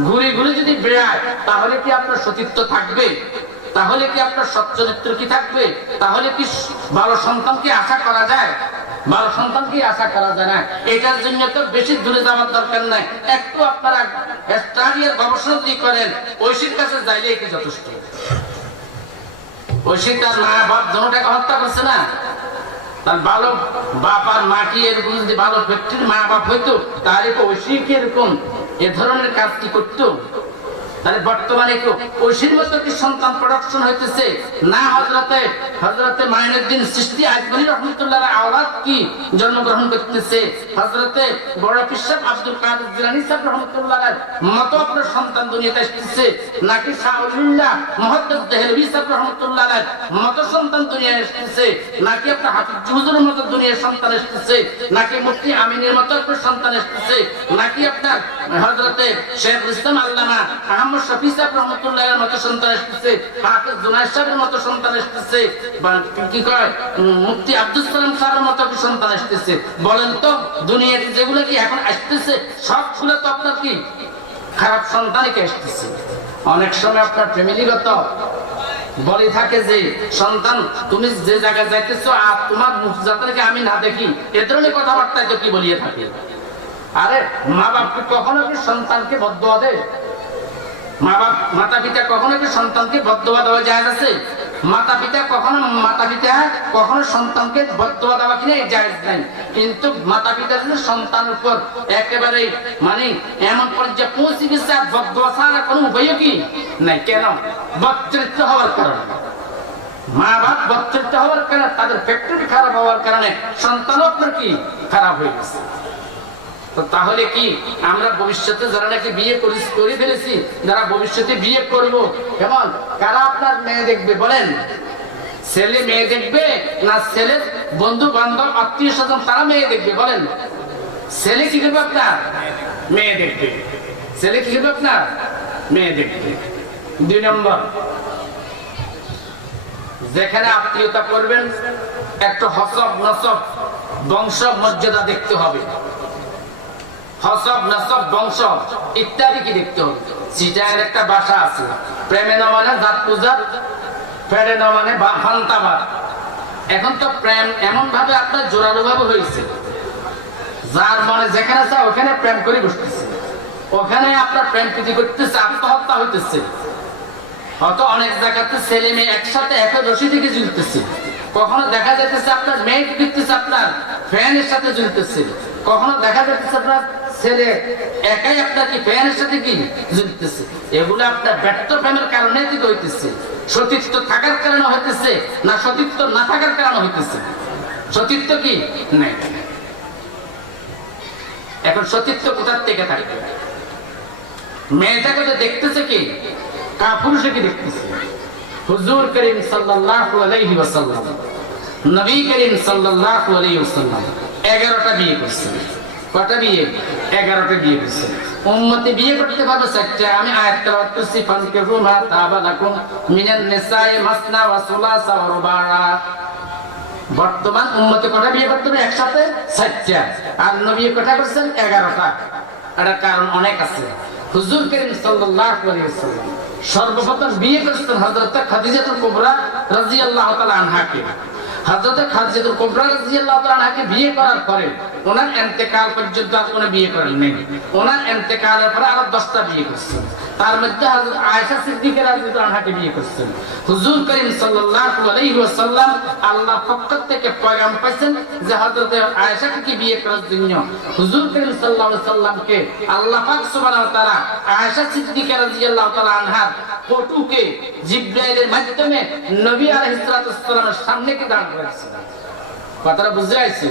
ঘুরে ঘুরে যদি বেড়ায়, তাহলে কি আপনার সতীত্ব থাকবে? তাহলে কি আপনার সচ্চরিত্র কি থাকবে? তাহলে কি ভালো সন্তান কি আশা করা যায়? ভালো সন্তান কি আশা করা যায় না। এটার জন্য তো বেশি দূরে যাওয়ার দরকার নাই, একটু আপনারা স্টাডির গবেষণা যদি করেন, ঐশীর কাছে যাইলে কি যথেষ্ট। ঐশী তার মা বাপ দুটাকে হত্যা করছে না, তার ভালো বাপ আর মা কি এরকম যদি ভালো ব্যক্তির মা বাপ হইতো, তাহলে তো ঐশী কি এরকম এ ধরনের কাজ কি করতো? তাহলে বর্তমানে কি ঐশীর মতো কি সন্তান প্রোডাকশন হইতেছে না? হযরতে মাইনুদ্দিন চিশতি আজমিরি রহমাতুল্লাহ আওলাদ কি জন্মগ্রহণ করতেছে? হযরতে বড় পীর সাহেব আব্দুল কাদের জিলানী সাহেব রহমাতুল্লাহ মত আপনার সন্তান দুনিয়াতে আসতেছে, নাকি শাহুল্লাহ মুহাদ্দিস দেহলভী সাহেব রহমাতুল্লাহ মত সন্তান দুনিয়ায় আসতেছে, নাকি আপনার হাফিজ হুজুরের মতো দুনিয়ার সন্তান আসতেছে, নাকি মুফতি আমিনের মতো আপনার সন্তান আসতেছে, নাকি আপনার হযরতে শেখুল ইসলাম আল্লামা আহমদ শফি সাহেব রহমাতুল্লাহের মতো সন্তান আসতেছে, হাফিজ জুনায়েদ সাহেবের মতো সন্তান আসতেছে, বা কি কয় মুফতি আব্দুল সালাম সাহেবের মতো কি সন্তান আসতেছে? বলেন তো, দুনিয়াতে যেগুলো কি এখন আসতেছে সবগুলো তো আপনার কি খারাপ সন্তানই কে আসতেছে। অনেক সময় আপনার ফ্যামিলিগত বলে থাকে যে সন্তান তুমি যে জায়গায় যাইতেছো আর তোমার মুখ যাত্রাকে আমি না দেখি, এ ধরনের কথাবার্তায় তো কি বলিয়ে থাকে। আরে মা বাপ কখনো কি সন্তানকে বদদোয়া দেয়? মাতা পিতা কখনো কি সন্তানকে বদদোয়া দেওয়া জায়েজ আছে? মাতা পিতা কখনো সন্তানকে বদদোয়া দেওয়া কিনা জায়েজ নাই। কিন্তু মাতা পিতা যদি সন্তানের উপর একেবারে মানে এমন পর্যায়ে পৌঁছে গেছে আর বদদোয়া ছাড়া কোনো উপায় কি নাই। কেন? বদচরিত্র হওয়ার কারণে। মা বাপ বদচরিত্র হওয়ার কারণে, তাদের ফ্যাক্টরি খারাপ হওয়ার কারণে সন্তানও আপনার কি খারাপ হয়ে গেছে। তাহলে কি আমরা ভবিষ্যতে যারা নাকি বিয়ে করে ফেলেছি, যারা ভবিষ্যতে বিয়ে করব, কেমন কারা আপনার মেয়ে দেখবে বলেন? ছেলে মেয়ে দেখবে না ছেলের বন্ধু বান্ধব আত্মীয় স্বজন তারা মেয়ে দেখবে বলেন? ছেলে কি করবে আপনার? মেয়ে দেখবে। ছেলে কি করবে আপনার? মেয়ে দেখবে। 2 নম্বর, যেখানে আত্মীয়তা করবেন একটু হসব নসব বংশ মর্যাদা দেখতে হবে। হসব নসব বংশ ইত্যাদি কি দেখতে হবে। চিটাঙের একটা ভাষা আছে, প্রেমে না মানে জাত পূজা, ফেরে না মানে ফান্তাবাদ। এখন তো প্রেম এমন ভাবে আপনার জোরালো ভাবে হয়েছে, যার মনে যেখানে আছে ওখানে প্রেম করে বসতেছে, ওখানে আপনার প্রেম প্রীতি করতেছে, আত্মহত্যা হইতেছে। অত অনেক জায়গাতে ছেলে মেয়ে একসাথে একই রশি থেকে ঝুলতেছে। কখনো দেখা যাইতেছে আপনার মেয়ে দেখতেছে আপনার ফ্যানের সাথে ঝুলতেছে, কখনো দেখা যাচ্ছে আপনার ছেলে একাই আপনার কি ফ্যানের সাথে কি ঝুলতেছে। এগুলো আপনার ব্যর্থ প্রেমের কারণে কি হইতেছে? সতীত্ব থাকার কারণে হইতেছে না সতীত্ব না থাকার কারণে হইতেছে? সতীত্ব কি নাই। এখন সতীত্ব কোথার থেকে থাকবে? মেয়েটাকে তো দেখতেছে কি কাপুরুষে কি দেখতেছে? হুজুর করিম সাল্লাল্লাহু আলাইহি ওয়াসাল্লাম, নবী করিম সাল্লাল্লাহু আলাইহি ওয়াসাল্লাম 11টা বিয়ে করছেন। কয়টা বিয়ে? 11টা বিয়ে করছেন। উম্মতি বিয়ে করতে পারবে 4টা। আমি আয়াত তেলাওয়াত করছি, ফানকিহু মা তাবা লাকুম মিনান নিসাই মাসনা ওয়া সুলাসা ওয়া রুবা'। বর্তমান উম্মতি কয়টা বিয়ে করতে হবে একসাথে? 4টা। আর নবী কয়টা করছেন? 11টা। এর কারণ অনেক আছে। হুজুর করিম সাল্লাল্লাহু আলাইহি ওয়াসাল্লাম সর্বপ্রথম বিয়ে করতেন হযরত খাদিজাতুল কুবরা রাদিয়াল্লাহু তাআলা আনহাকে। হযরত খাদিজাতুল কুবরা রাদিয়াল্লাহু তাআলা আনহাকে বিয়ে করার পরে ওনার ইন্তেকাল পর্যন্ত আর কোনো বিয়ে করেন নাই। ওনার ইন্তেকালের পরে আরো 10টা বিয়ে করছেন। তার মধ্যে হযরত আয়েশা সিদ্দিকা রাদিয়াল্লাহু আনহাকে বিয়ে করছেন। হুজুর করিম সাল্লাল্লাহু আলাইহি ওয়াসাল্লাম আল্লাহর পক্ষ থেকে পয়গাম পাইছেন যে হযরত আয়েশাকে কি বিয়ে করার জন্য হুজুর করিম সাল্লাল্লাহু আলাইহি ওয়াসাল্লামকে আল্লাহ পাক সুবহানাহু ওয়া তাআলা আয়েশা সিদ্দিকা রাদিয়াল্লাহু তাআলা আনহার ফটোকে জিবরাইলের মাধ্যমে নবী আলাইহিস সালাতু ওয়াস সালামের সামনে কে দাঁড় করেছিলেন। কথাটা বুঝতে পারছি?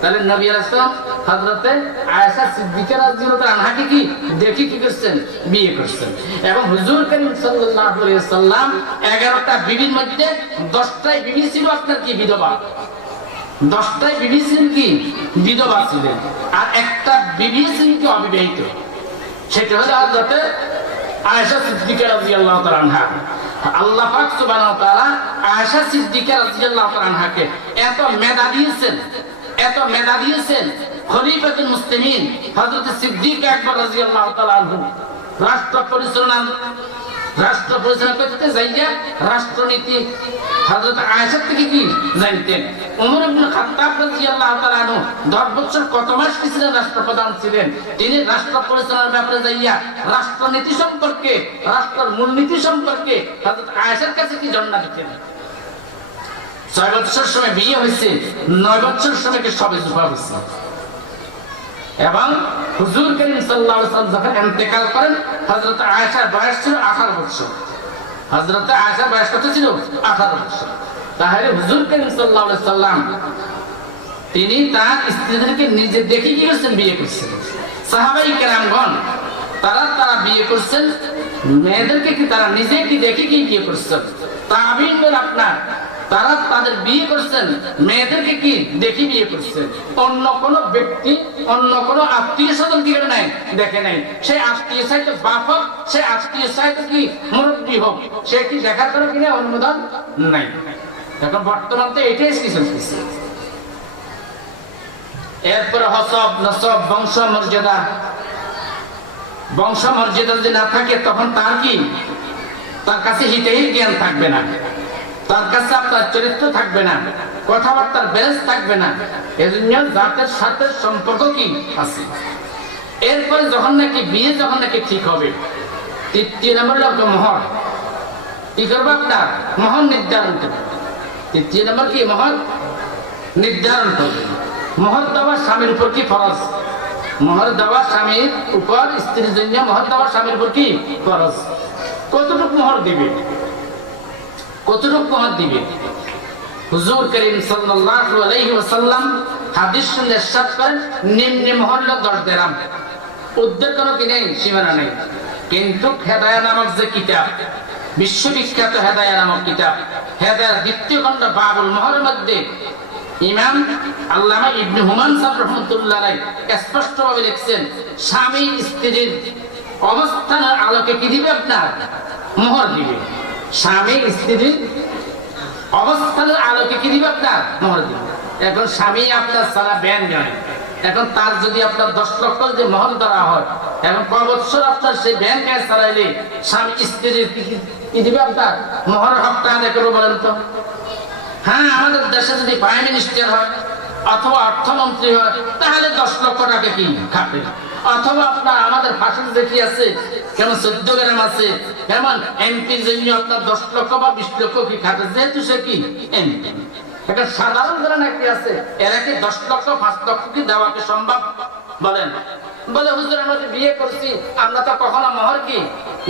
তাহলে নবী আলাইহিস সালাম হযরতে আয়েশা সিদ্দিকা রাদিয়াল্লাহু তাআলা আনহাকে কি দেখি কি করছেন? বিয়ে করছেন। এবং হুজুর করিম সাল্লাল্লাহু আলাইহি ওয়াসাল্লাম 11টা বিবির মধ্যে 10টাই বিবি ছিল আপনার কি বিধবা। 10টাই বিবি ছিলেন কি বিধবা ছিলেন, আর একটা বিবি ছিলেন কি অবিবাহিত। সেটা হলো হযরতে আয়েশা সিদ্দিকা রাদিয়াল্লাহু তাআলা আনহা। আল্লাহ পাক সুবহানাহু ওয়া তাআলা আয়েশা সিদ্দিকা রাদিয়াল্লাহু তাআলা আনহাকে এত মেধা দিয়েছেন খলিফাতুল মুসলিমিন হযরত সিদ্দিক আকবর রাদিয়াল্লাহু তাআলা আনহু রাষ্ট্র পরিচালনা করতে যাইয়া রাষ্ট্রনীতি হযরত আয়েশা থেকে কি জানতেন। ওমর ইবনে খাত্তাব রাদিয়াল্লাহু তাআলা আনহু 10 বছর কত মাস কি ছিলেন রাষ্ট্রপ্রধান ছিলেন। তিনি রাষ্ট্র পরিচালনার ব্যাপারে যাইয়া রাষ্ট্রনীতি সম্পর্কে, রাষ্ট্রের মূলনীতি সম্পর্কে হযরত আয়েশার কাছে কি জান্নাত দিতেন। 6 বছর সময় বিয়ে হয়েছে, 9 বছর সময় কি সবে জুফা হয়েছে। এবং হুজুর করিম সাল্লাল্লাহু আলাইহি ওয়াসাল্লাম যখন ইন্তেকাল করেন হযরত আয়েশার বয়স ছিল 18 বছর। হযরত আয়েশার বয়স কত ছিল? 18 বছর। তাহলে হুজুর করিম সাল্লাল্লাহু আলাইহি ওয়াসাল্লাম তিনি তার স্ত্রীদেরকে নিজে দেখে কি করছেন? বিয়ে করছেন। সাহাবাই কেরামগণ তারা বিয়ে করছেন মেয়েদেরকে কি তারা নিজে কি দেখে কি বিয়ে করছেন? তাবিঈনগণ আপনার তারা তাদের বিয়ে করছেন মেয়েদেরকে কি দেখে বিয়ে করছেন। অন্য কোন ব্যক্তি অন্য কোন আত্মীয় স্বজন কি করে নাই? দেখে নাই। সে আত্মীয় চাইতে বাপ হোক, সে আত্মীয় চাইতে কি মুরব্বী হোক, সে কি দেখার কোনো কিনা অনুমোদন নাই। এখন বর্তমান তো এটাই কি চলতেছে। এরপরে হসব নসব বংশ মর্যাদা যদি না থাকে তখন তার কাছে হিতেই জ্ঞান থাকবে না, তার কাছে আপনার চরিত্র থাকবে না, কথাবার্তার ব্যালেন্স থাকবে না। এজন্য জাতের সাথে সম্পর্ক কি আছে। এরপরে যখন নাকি বিয়ে যখন নাকি ঠিক হবে, তৃতীয় নম্বর লোক মোহর কি করবো? আপনার মোহর নির্ধারণ করবে। তৃতীয় নম্বর কি? মোহর নির্ধারণ করবে। মোহর দেওয়া স্বামীর উপর কি ফরজ? মোহর দেওয়া স্বামীর উপর, স্ত্রীর জন্য মোহর দেওয়া স্বামীর উপর কি ফরজ। কতটুকু মোহর দিবে? কতটুকু মোহর দিবে? হুজুর করিম সাল্লাল্লাহু আলাইহি ওয়াসাল্লাম হাদিস শুনে ইরশাদ করেন, নিম্ন মোহর হলো 10 দিরহাম। উদ্যোগ কোনো কি নেই, সীমানা নেই। কিন্তু হেদায়া নামক যে কিতাব, বিশ্ববিখ্যাত হেদায়া নামক কিতাব, হেদায়ার দ্বিতীয় খণ্ড বাবুল মোহরের মধ্যে ইমাম আল্লামা ইবনে হুমান সাহেব রাহমাতুল্লাহ আলাইহি স্পষ্টভাবে লিখছেন, স্বামী স্ত্রীর অবস্থানের আলোকে কি দিবে? আপনার মোহর দিবে। স্বামী স্ত্রীর অবস্থানের আলোকে কি দিবে? আপনার মোহর দিবে। এখন স্বামী আপনার সারা ব্যান নয়, এখন তার যদি আপনার 10 লক্ষ যে মোহর ধরা হয়, এখন কয় বছর আপনার সেই ব্যান গায়ে চালাইলে স্বামী স্ত্রীর কি দিবে? আপনার মোহরের হকটা আদায় করবো বলেন তো? হ্যাঁ, আমাদের দেশে যদি প্রাইম মিনিস্টার হয় অথবা অর্থমন্ত্রী হয় তাহলে 10 লক্ষ টাকা কি খাবে। অথবা আপনার আমাদের ফাঁসির যে কি আছে, কেমন 14 গ্রাম আছে, কেমন এমপির জন্য আপনার 10 লক্ষ বা 20 লক্ষ কি খাবে, যেহেতু সে কি এমপি। একটা সাধারণ যারা নাকি আছে এরা কি 10 লক্ষ 5 লক্ষ কি দেওয়া কি সম্ভব বলেন? বলে হুজুর আমরা বিয়ে করছি, আমরা তো কখনো মোহর কি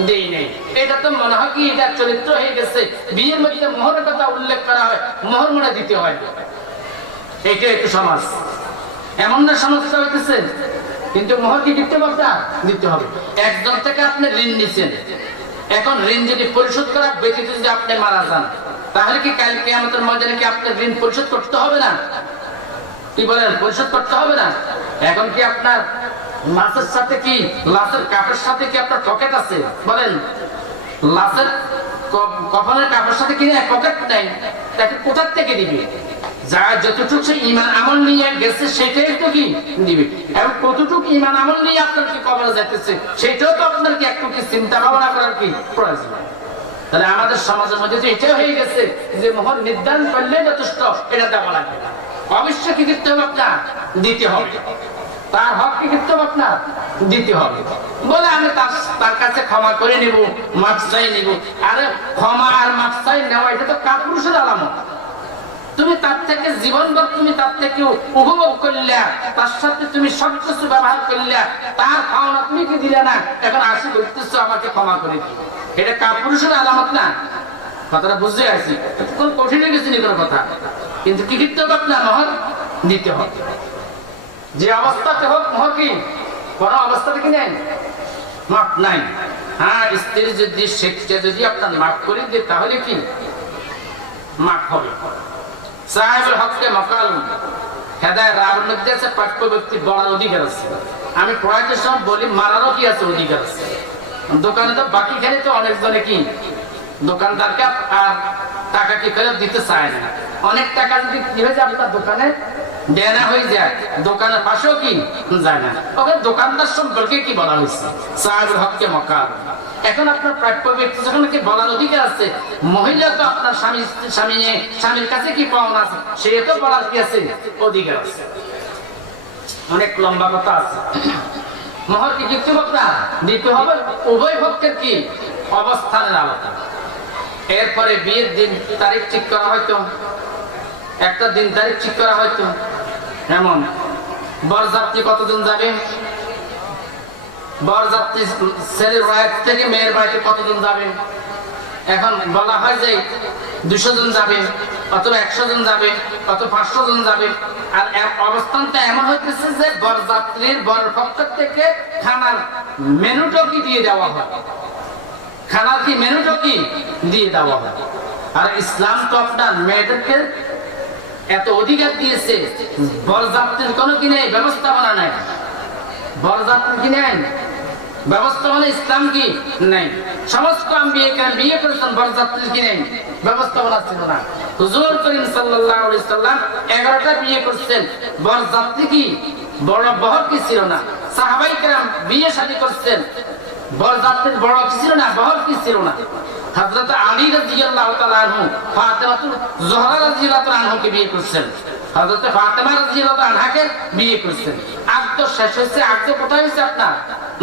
দেই নাই। এটা তো মনে হয় কি এটা চরিত্র হয়ে গেছে, বিয়ের মধ্যে মোহরের কথা উল্লেখ করা হয়, মোহর মনে দিতে হয়। এইটা একটু সমাজ এমন না সমস্যা হইতেছে, কিন্তু মোহর কি দিতে হবে? দিতে হবে। একজন থেকে আপনি ঋণ নিছেন, এখন ঋণ যদি পরিশোধ করা ব্যতীত যদি আপনি মারা যান, তাহলে কি কাল কিয়ামতের ময়দানে কি আপনার ঋণ পরিশোধ করতে হবে না? কি বলেন? পরিশোধ করতে হবে না? এখন কি আপনার লাশের সাথে কি লাশের কাপড়ের সাথে কি আপনার পকেট আছে? বলেন, লাশের কফনের কাপড়ের সাথে কি পকেট নাই, তাকে কোথা থেকে দিবে? যা যতটুকু সে ঈমান আমল নিয়ে গেছে সেটাই তো কি দিবে। এবং কতটুকু ঈমান আমল নিয়ে আপনার কি কবরে যাইতেছে সেটাও তো আপনার কি একটু কি চিন্তা ভাবনা করার কি প্রয়োজন। তাহলে আমাদের সমাজের মধ্যে তো এটাই হয়ে গেছে যে মোহর নির্ধারণ করলে যথেষ্ট, এটা দেওয়া লাগবে না। অবশ্যই কি দিতে হবে? আপনার দিতে হবে। তার হক কি দিতে হবে? আপনার দিতে হবে। বলে আমি তার কাছে ক্ষমা করে নেব, মাফ চাই নেব। আরে ক্ষমা আর মাফ চাই নেওয়া এটা তো কাপুরুষের আলামত। তুমি তার থেকে জীবনভর তুমি তার থেকে উপভোগ করলে, তার সাথে তুমি সবকিছু ব্যবহার করলে, তার খাওয়া তুমি কি দিলে না, এখন আসি বলতেছো আমাকে ক্ষমা করে দিই, এটা কাপুরুষের আলামত না? কথাটা বুঝতে আসি, কোন কঠিন কিছু নেই কোনো কথা। কিন্তু কি দিতে হবে? আপনার মোহর দিতে হবে। যে অবস্থাতে হোক মোহর কি কোন অবস্থাতে কি নেই মাফ নাই। হ্যাঁ, স্ত্রী যদি শেখছে যদি আপনার মাফ করে দিয়ে তাহলে কি মাফ হবে। সাহেবের হককে মকাল হেদায় রাবের মধ্যে আছে প্রাপ্য ব্যক্তি বলার অধিকার আছে। আমি পড়াইতে সময় বলি মারারও কি আছে অধিকার আছে। দোকানে তো বাকি খেলে তো অনেকজনে কি দোকানদারকে আর টাকা কি ফেরত দিতে চায় না। অনেক টাকা যদি কি হয়ে যায় আপনার দোকানে দেনা হয়ে যায়, দোকানের পাশেও কি যায় না। ওকে দোকানদার সম্পর্কে কি বলা হয়েছে? সাহেবের হককে মকাল। এখন আপনার প্রাপ্য ব্যক্তি যখন কি বলার অধিকার আছে, মহিলা তো আপনার স্বামীর কাছে কি পাওনা আছে সে তো বলার কি আছে অধিকার আছে। অনেক লম্বা কথা আছে। মোহর কি দিতে হবে? দিতে হবে। উভয় পক্ষের কি অবস্থানের আলোচনা। এরপরে বিয়ের দিন তারিখ ঠিক করা হয়তো, একটা দিন তারিখ ঠিক করা হয়তো। এমন বরযাত্রী কতজন যাবে? বরযাত্রী ছেলের বাড়ি থেকে মেয়ের বাড়িতে কতজন যাবে? এখন বলা হয় যে 200 জন যাবে, অথবা 100 জন যাবে, অথবা 500 জন যাবে। আর অবস্থানটা এমন হইতেছে যে বরযাত্রীর বরপক্ষ থেকে খানার মেনুটা কি দিয়ে দেওয়া হয়, খানার কি মেনুটা কি দিয়ে দেওয়া হয়। আর ইসলাম তো আপনার মেয়েদেরকে এত অধিকার দিয়েছে, বরযাত্রীর কোনো কি নেই, ব্যবস্থাপনা নেই। বরযাত্রী কি নেই, ব্যবস্থাপনা ইসলাম কি নেই। সমস্ত বিয়ে করেছেন, বরযাত্রীর কি নেই, ব্যবস্থাপনা ছিল না। হুজুর করিম সাল্লাল্লাহু আলাইহি সাল্লাম 11টা বিয়ে করছেন, বরযাত্রী কি বড় বহর কি ছিল না। সাহাবায়ে কেরাম বিয়ে শাদী করছেন, বরযাত্রীর বড় কি ছিল না, বহর কি ছিল না। হযরত আলী রাদিয়াল্লাহু তাআলা আনহু ফাতেমাতুল জোহরা রাদিয়াল্লাহু তাআলা আনহুকে বিয়ে করছেন, হযরত ফাতেমা রাদিয়াল্লাহু আনহাকে বিয়ে করছেন। আকদ শেষ হয়েছে, আকদ কোথায় হয়েছে? আপনার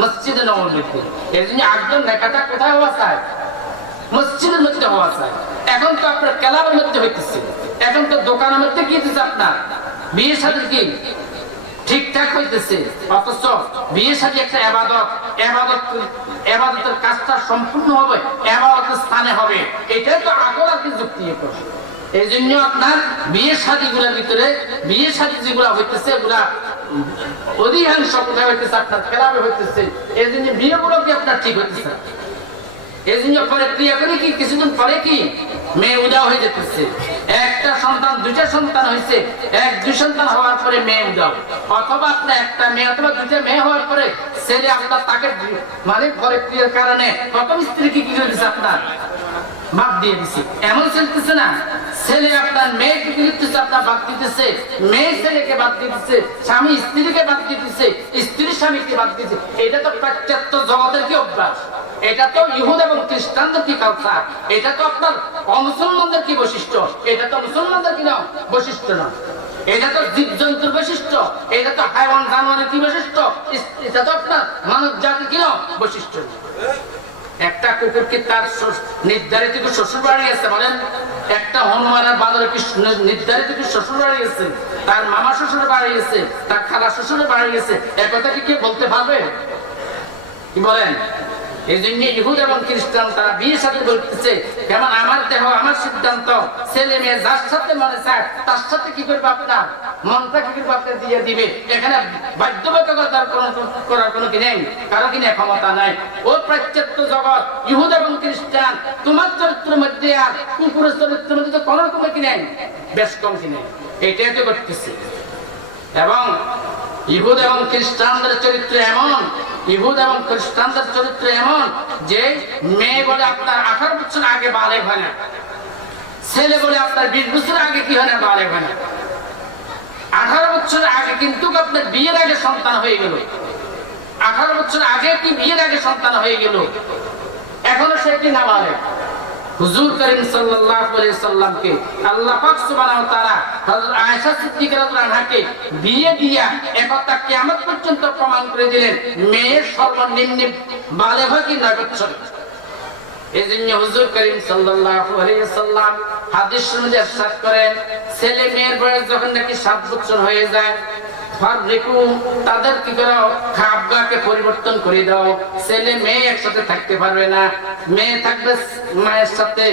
মসজিদে নববীতে। এর জন্য আকদ নেকাটা কোথায় হওয়া চাই? মসজিদের মধ্যে হওয়া চাই। এখন তো আপনার ক্লাবের মধ্যে হইতেছে, এখন তো দোকানের মধ্যে কি হইতেছে, আপনার বিয়ে শাদী কি ঠিকঠাক হইতেছে। অথচ বিয়ে শাদী একটা ইবাদত, ইবাদতের কাজটা সম্পূর্ণ হবে ইবাদতের স্থানে হবে, এটাই তো আকল আর কি যুক্তি। এই জন্য আপনার বিয়ে শাদী গুলার ভিতরে, বিয়ে শাদী যেগুলা হইতেছে এগুলা অধিকাংশ কোথায় হইতেছে, আপনার ক্লাবে হইতেছে। এই জন্য বিয়েগুলো কি আপনার ঠিক হইতেছে। এই জন্য পরে ক্রিয়া করে কি কিছুদিন পরে কি মেয়ে উদাও হয়ে যেতেছে। একটা সন্তান, 2টা সন্তান হয়েছে, 1-2 সন্তান হওয়ার পরে মেয়ে উদাও, অথবা আপনার একটা মেয়ে অথবা 2টা মেয়ে হওয়ার পরে ছেলে আপনার তাকে মানে পরে ক্রিয়ার কারণে প্রথম স্ত্রীকে কি করে দিচ্ছে, আপনার বাদ দিয়ে দিচ্ছে। এমন চলতেছে না, ছেলে আপনার মেয়েকে কি দিতেছে, আপনার বাদ দিতেছে, মেয়ে ছেলেকে বাদ দিতেছে, স্বামী স্ত্রীকে বাদ দিতেছে, স্ত্রী স্বামীকে বাদ দিতেছে। এটা তো পাশ্চাত্য জগতের কি অভ্যাস, এটা তো ইহুদ এবং খ্রিস্টানদের কি কালচার, এটা তো আপনার অমুসলমানদের কি বৈশিষ্ট্য, এটা তো মুসলমানদের কি না বৈশিষ্ট্য না। এটা তো জীবজন্তুর বৈশিষ্ট্য, এটা তো হাইওয়ান জানোয়ারের কি বৈশিষ্ট্য, এটা তো আপনার মানব জাতির কি না বৈশিষ্ট্য। একটা কুকুর কি তার নির্ধারিত কি শ্বশুর বাড়ি আছে? বলেন, একটা হনুমান আর বাঁদরের কি নির্ধারিত কি শ্বশুর বাড়ি আছে? তার মামা শ্বশুর বাড়ি আছে, তার খালা শ্বশুরের বাড়ি আছে, একথা কি কেউ বলতে পারবে? কি বলেন? এই জন্য ইহুদ এবং খ্রিস্টান তারা বিয়ে শাদী বলতেছে, কেমন আমার দেহ আমার সিদ্ধান্ত, ছেলে মেয়ে যার সাথে মনে চায় তার সাথে কি করবে, আপনার মনটা কি করবে, আপনি দিয়ে দিবে। এখানে বাধ্যবাধকতার করার কোনো কি নেই, কারো কি নেই, ক্ষমতা নাই। ও পাশ্চাত্য জগৎ, ইহুদ এবং খ্রিস্টান, তোমার চরিত্রের মধ্যে আর কুকুরের চরিত্রের মধ্যে কোনো রকমের কি নেই, বেশ কম কি নেই, এটাই তো করতেছে। এবং ইহুদ এবং খ্রিস্টানদের চরিত্র এমন, ইহুদ এবং খ্রিস্টানদের চরিত্র এমন যে মেয়ে বলে আপনার 18 বছর আগে বালেগ হয় না, ছেলে বলে আপনার 20 বছর আগে কি হয় না, বালেগ হয় না। 18 বছর আগে কিন্তু আপনার বিয়ের আগে সন্তান হয়ে গেল, 18 বছর আগে কি বিয়ের আগে সন্তান হয়ে গেল, এখনো সে কি নাবালেগ। হুজুর করিম সাল্লাল্লাহু আলাইহি সাল্লামকে আল্লাহ পাক সুবহানাহু ওয়া তাআলা হযরত আয়েশা সিদ্দিকা রাদিয়াল্লাহু আনহাকে বিয়ে দিয়া একতা কিয়ামত পর্যন্ত প্রমাণ করে দিলেন মেয়ের সর্বনিম্ন বালেগ হয় কি 9 বছর। এজন্য হুজুর করিম সাল্লাল্লাহু আলাইহি সাল্লাম হাদিসের মধ্যে ইরশাদ করেন, ছেলে মেয়ের বয়স যখন নাকি 7 বছর হয়ে যায় তাদের কি করো, খাবগাকে পরিবর্তন করে দাও। ছেলে মেয়ে একসাথে থাকতে পারবে না, মেয়ে থাকবে মায়ের সাথে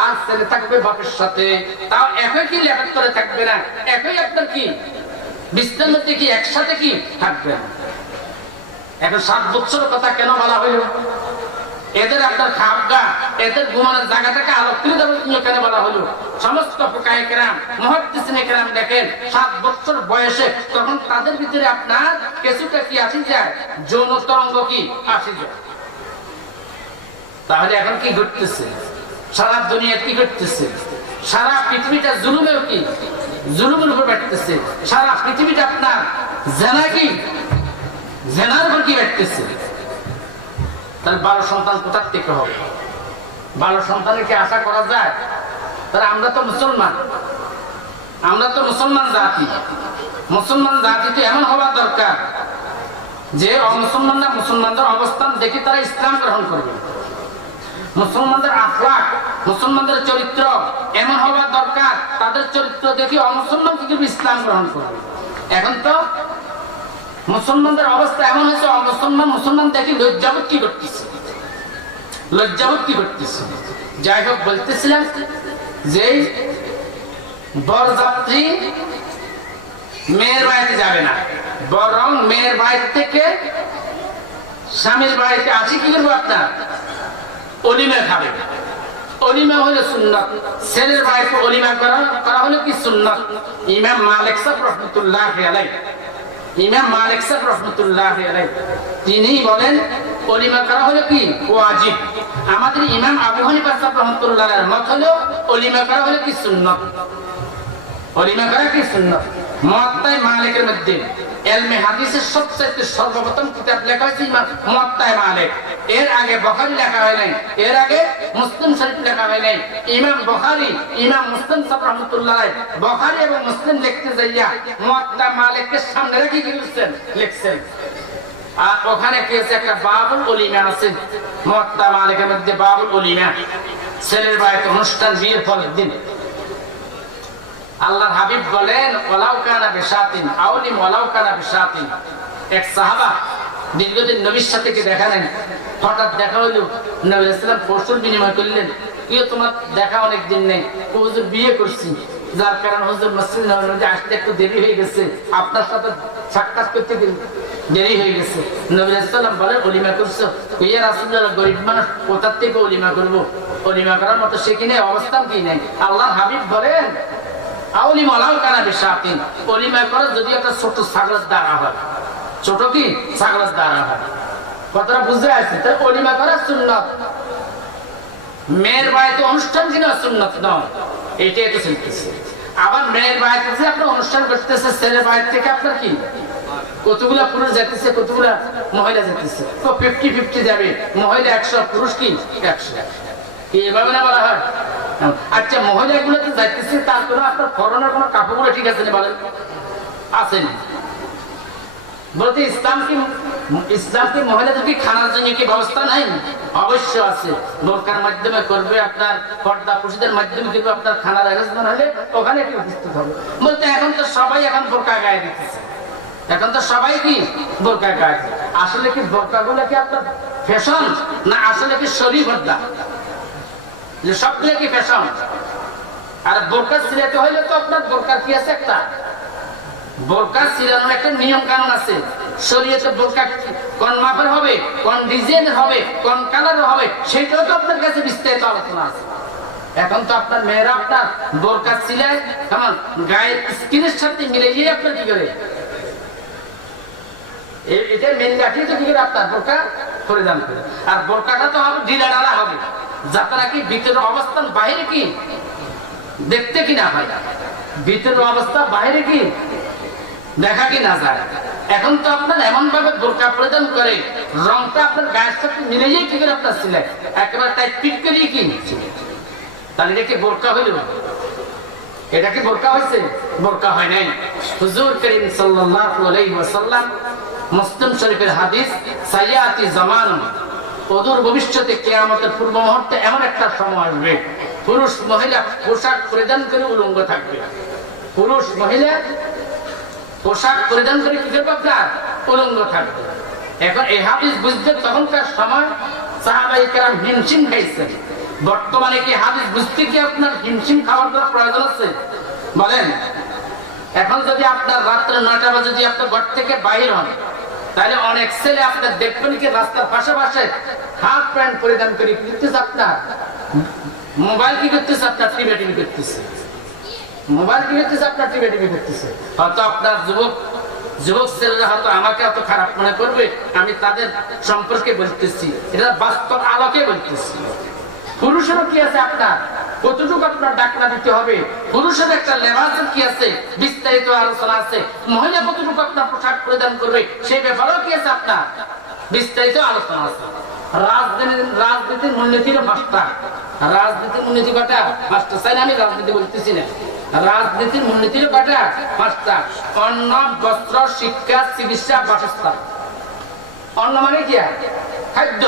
আর ছেলে থাকবে বাপের সাথে, তাও একই কি লেখাত করে থাকবে না, একই আপনার কি বিস্তার মধ্যে কি একসাথে কি থাকবে। এখন 7 বছরের কথা কেন বলা হইল? এদের আপনার খাবগা, এদের ঘুমানোর জায়গাটাকে আলোকিত কেন বলা হলো? সমস্ত ফুকায়ে কেরাম, মুহাদ্দিসিনে কেরাম দেখেন 7 বছর বয়সে তখন তাদের ভিতরে আপনার কিছুটা কি আসি যায়, যৌন তরঙ্গ কি আসি যায়। তাহলে এখন কি ঘটতেছে সারা দুনিয়া, কি ঘটতেছে সারা পৃথিবীটা? জুলুমেও কি জুলুমের উপর বাড়তেছে সারা পৃথিবীটা। আপনার জেনা কি জেনার উপর কি বাড়তেছে। তাহলে 12 সন্তান কোথার থেকে হবে? 12 সন্তানের কি আশা করা যায়? তাহলে আমরা তো মুসলমান, আমরা তো মুসলমান জাতি। মুসলমান জাতি তো এমন হওয়া দরকার যে অমুসলমানরা মুসলমানদের অবস্থান দেখে তারা ইসলাম গ্রহণ করবে। মুসলমানদের আখলাক, মুসলমানদের চরিত্র এমন হওয়া দরকার, তাদের চরিত্র দেখে অমুসলমান কি ইসলাম গ্রহণ করবে। এখন তো মুসলমানদের অবস্থা এমন হয়েছে, মুসলমান দেখি লজ্জাবোধ কি করতেছে, যাই হোক বলতেছিলাম যে বরযাত্রী মেয়ের বাড়িতে যাবে না, বরং মেয়ের বাড়ি থেকে স্বামীর বাড়িতে আসি কি করবো আপনার অলিমা খাবে। অলিমা হলো সুন্নাত, ছেলের বাড়িতে অলিমা করা হলো কি সুন্নাত। ইমাম মালিক সাহেব রাহমাতুল্লাহি আলাইহি তিনি বলেন অলিমা করা হলো কি ওয়াজিব। আমাদের ইমাম আবু হানিফা সাহেব রাহমাতুল্লাহি আলাইহির মত হলো অলিমা করা হলো কি সুন্নাত। অলিমা করা কি সুন্নাত। মুয়াত্তা মালিকের মধ্যে ইলমে হাদিসের সবচেয়ে সর্বপ্রথম কিতাব লেখা হয়েছে মুয়াত্তা মালিক। এর আগে বুখারী লেখা হয় নাই, এর আগে মুসলিম শরীফ লেখা হয় নাই। ইমাম বুখারী, ইমাম মুসলিম সাহেব রাহমাতুল্লাহ আলাইহি বুখারী এবং মুসলিম লিখতে যাইয়া মুয়াত্তা মালিকের সামনে রেখে লিখছেন। আর ওখানে কি আছে একটা বাবুল ওলিমা আছে, মুয়াত্তা মালিকের মধ্যে বাবুল ওলিমা, ছেলের বাড়িতে অনুষ্ঠান বিয়ের পরের দিন। আল্লাহর হাবিব বলেন ওয়ালাউ কানা বিশাতিন আউলিম ওয়ালাউ কানা বিশাতিন। এক সাহাবা দীর্ঘদিন নবীর সাথে কি দেখা নেন, হঠাৎ দেখা হইল, নবী সাল্লাল্লাহু পরশুর বিনিময় করলেন, কি তোমার দেখা অনেক দিন নেই, হুজুর বিয়ে করছি, যার কারণে হুজুর মসজিদ নববীতে আসতে একটু দেরি হয়ে গেছে, আপনার সাথে সাক্ষাৎ করতে দেরি হয়ে গেছে। নবী সাল্লাল্লাহু বলেন ওলিমা করছো? ইয়া রাসূলুল্লাহ গরীব মানুষ কোথা থেকে ওলিমা করবো, ওলিমা করার মতো সে কি নেই, অবস্থান কি নেই। আল্লাহর হাবিব বলেন আউলিম ওয়ালাউ কানা বিশাতিন, ওলিমা করে যদি একটা ছোট ছাগলের দ্বারা হয়, ছোট কি ছাগলের দ্বারা হয়। কথাটা বুঝতে আসছে? তাই ওলিমা করা সুন্নাত। মেয়ের বাড়িতে অনুষ্ঠান কিনা সুন্নাত নয়, এটাই তো চলতেছে। আবার মেয়ের বাড়িতে যে আপনার অনুষ্ঠান করতেছে, ছেলের বাড়ি থেকে আপনার কি কতগুলা পুরুষ যাইতেছে, কতগুলা মহিলা যাইতেছে, তো 50-50 যাবে, মহিলা 100, পুরুষ কি 100। এভাবে না বলা হয়? আচ্ছা মহিলাগুলো তো যাইতেছে, তারপরে আপনার ফরনের কোনো কাপড়গুলো ঠিক আছে না বলেন, আছে না? বলতে ইসলাম কি মহিলাদেরকে খানার জন্য কি ব্যবস্থা নাই? অবশ্য আছে। বোরকার মাধ্যমে করবে, আপনার পর্দা পুরুষদের মাধ্যমে কিন্তু আপনার খানার আয়োজন হলে ওখানে কি উপস্থিত হবে। বলতে এখন তো সবাই এখন বোরকা গায়ে দিতেছে, এখন তো সবাই কি বোরকা গায়ে। আসলে কি বোরকাগুলো কি আপনার ফ্যাশন, না আসলে কি শরীর পর্দা? সবগুলো কি ফ্যাশন? আর বোরকা ছিলাতে হইলে তো আপনার বোরকার কি আছে, একটা বোরকা ছিলানোর একটা নিয়ম কানুন আছে শরীয়তে। বোরকা কোন মাপের হবে, কোন ডিজাইনের হবে, কোন কালারের হবে, সেটাও তো আপনার কাছে বিস্তারিত আলোচনা আছে। এখন তো আপনার মেয়েরা আপনার বোরকা ছিলায় কেমন গায়ের স্কিনের সাথে মিলে গিয়ে আপনার কি করে, এটা মেন গাঠি তো কি করে আপনার বোরকা পরিধান করে। আর বোরকাটা তো হবে ঢিলা ঢালা হবে, যাতে নাকি ভিতরের অবস্থান বাইরে কি দেখতে কি না হয়, ভিতরের অবস্থা বাইরে কি দেখা কি না যায়। এখন তো আপনার এমন ভাবে বোরকা পরিধান করে রংটা আপনার গায়ের সাথে মিলে যায় কি করে আপনার ছিলেন একেবারে তাই পিট করিয়ে কি, তাহলে এটা কি বোরকা হইল? এটা কি বোরকা হয়েছে? বোরকা হয় নাই। হুজুর করিম সাল্লাল্লাহু আলাইহি ওয়াসাল্লাম মুসলিম শরীফের হাদিস, সাইয়াতি জামান, অদূর ভবিষ্যতে কিয়ামতের পূর্ব মুহূর্তে এমন একটা সময় আসবে পুরুষ মহিলা পোশাক পরিধান করে উলঙ্গ থাকবে। পুরুষ মহিলা পোশাক পরিধান করে কি করবে আপনার উলঙ্গ থাকবে। এখন এই হাদিস বুঝতে তখনকার সময় সাহাবায়ে কেরাম হিমশিম খাইছেন। বর্তমানে কি হাদিস বুঝতে কি আপনার হিমশিম খাওয়ার দ্বারা প্রয়োজন আছে বলেন? এখন যদি আপনার রাত্রে 9টা বাজে যদি আপনার ঘর থেকে বাইর হন, তাহলে অনেক ছেলে আপনার দেখবেন কি রাস্তার পাশে হাফ প্যান্ট পরিধান করে করতেছে, আপনার মোবাইল কি করতেছে, আপনার টিভি করতেছে, মোবাইল কি করতেছে, আপনার টিভি করতেছে। হয়তো আপনার যুবক ছেলেরা হয়তো আমাকে এত খারাপ মনে করবে, আমি তাদের সম্পর্কে বলতেছি, এটা বাস্তব আলোকে বলতেছি। পুরুষেরও কি আছে আপনার কতটুকু আপনার ডাকনা দিতে হবে, পুরুষের একটা লেবাসের কি আছে বিস্তারিত আলোচনা আছে। মহিলা কতটুকু আপনার পোশাক পরিধান করবে সেই ব্যাপারেও কি আছে আপনার বিস্তারিত আলোচনা আছে। রাজনীতির মূলনীতির পাঁচটা, রাজনীতির মূলনীতি কটা? পাঁচটা। চাই না আমি রাজনীতি বলতেছি না, রাজনীতির মূলনীতির কটা? পাঁচটা। অন্ন, বস্ত্র, শিক্ষা, চিকিৎসা, বাসস্থান। অন্ন মানে কি? খাদ্য।